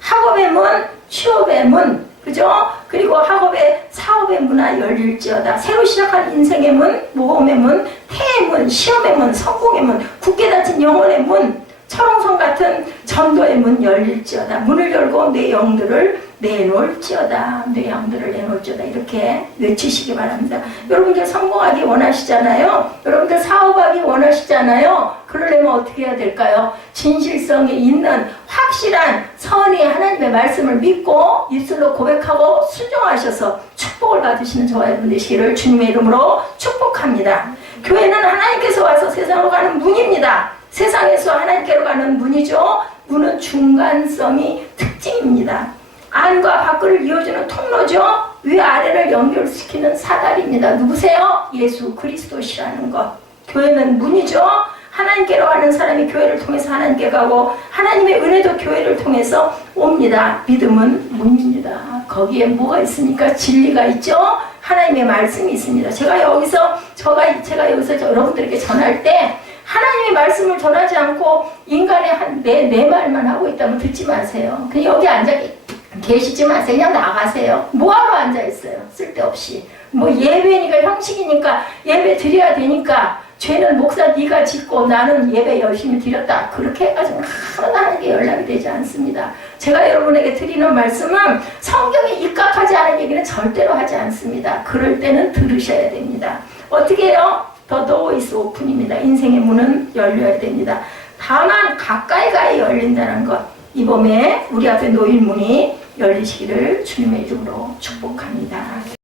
학업의 문, 취업의 문, 그죠? 그리고 학업의 사업의 문화 열릴지어다. 새로 시작한 인생의 문, 모험의 문, 태의 문, 시험의 문, 성공의 문, 굳게 닫힌 영혼의 문, 철옹성 같은 전도의 문 열릴지어다. 문을 열고 내 영들을 내놓을지어다. 내 양들을 내놓을지어다. 이렇게 외치시기 바랍니다. 여러분들 성공하기 원하시잖아요. 여러분들 사업하기 원하시잖아요. 그러려면 어떻게 해야 될까요? 진실성이 있는 확실한 선의 하나님의 말씀을 믿고 입술로 고백하고 순종하셔서 축복을 받으시는 저와 여러분 되시기를 주님의 이름으로 축복합니다. 교회는 하나님께서 와서 세상으로 가는 문입니다. 세상에서 하나님께로 가는 문이죠. 문은 중간성이 특징입니다. 안과 밖을 이어주는 통로죠. 위아래를 연결시키는 사다리입니다. 누구세요? 예수 그리스도시라는 것. 교회는 문이죠. 하나님께로 가는 사람이 교회를 통해서 하나님께 가고 하나님의 은혜도 교회를 통해서 옵니다. 믿음은 문입니다. 거기에 뭐가 있습니까? 진리가 있죠. 하나님의 말씀이 있습니다. 제가 여기서 여러분들에게 전할 때 하나님의 말씀을 전하지 않고 인간의 내 말만 하고 있다면 듣지 마세요. 그냥 여기 앉아 계시지 마세요. 그냥 나가세요. 뭐하러 앉아있어요? 쓸데없이. 뭐 예배니까 형식이니까 예배 드려야 되니까 죄는 목사 네가 짓고 나는 예배 열심히 드렸다. 그렇게 해가지고 하나님께 연락이 되지 않습니다. 제가 여러분에게 드리는 말씀은 성경에 입각하지 않은 얘기는 절대로 하지 않습니다. 그럴 때는 들으셔야 됩니다. 어떻게 해요? The door is open입니다. 인생의 문은 열려야 됩니다. 다만 가까이 가야 열린다는 것. 이 봄에 우리 앞에 놓인 문이 열리시기를 주님의 이름으로 축복합니다.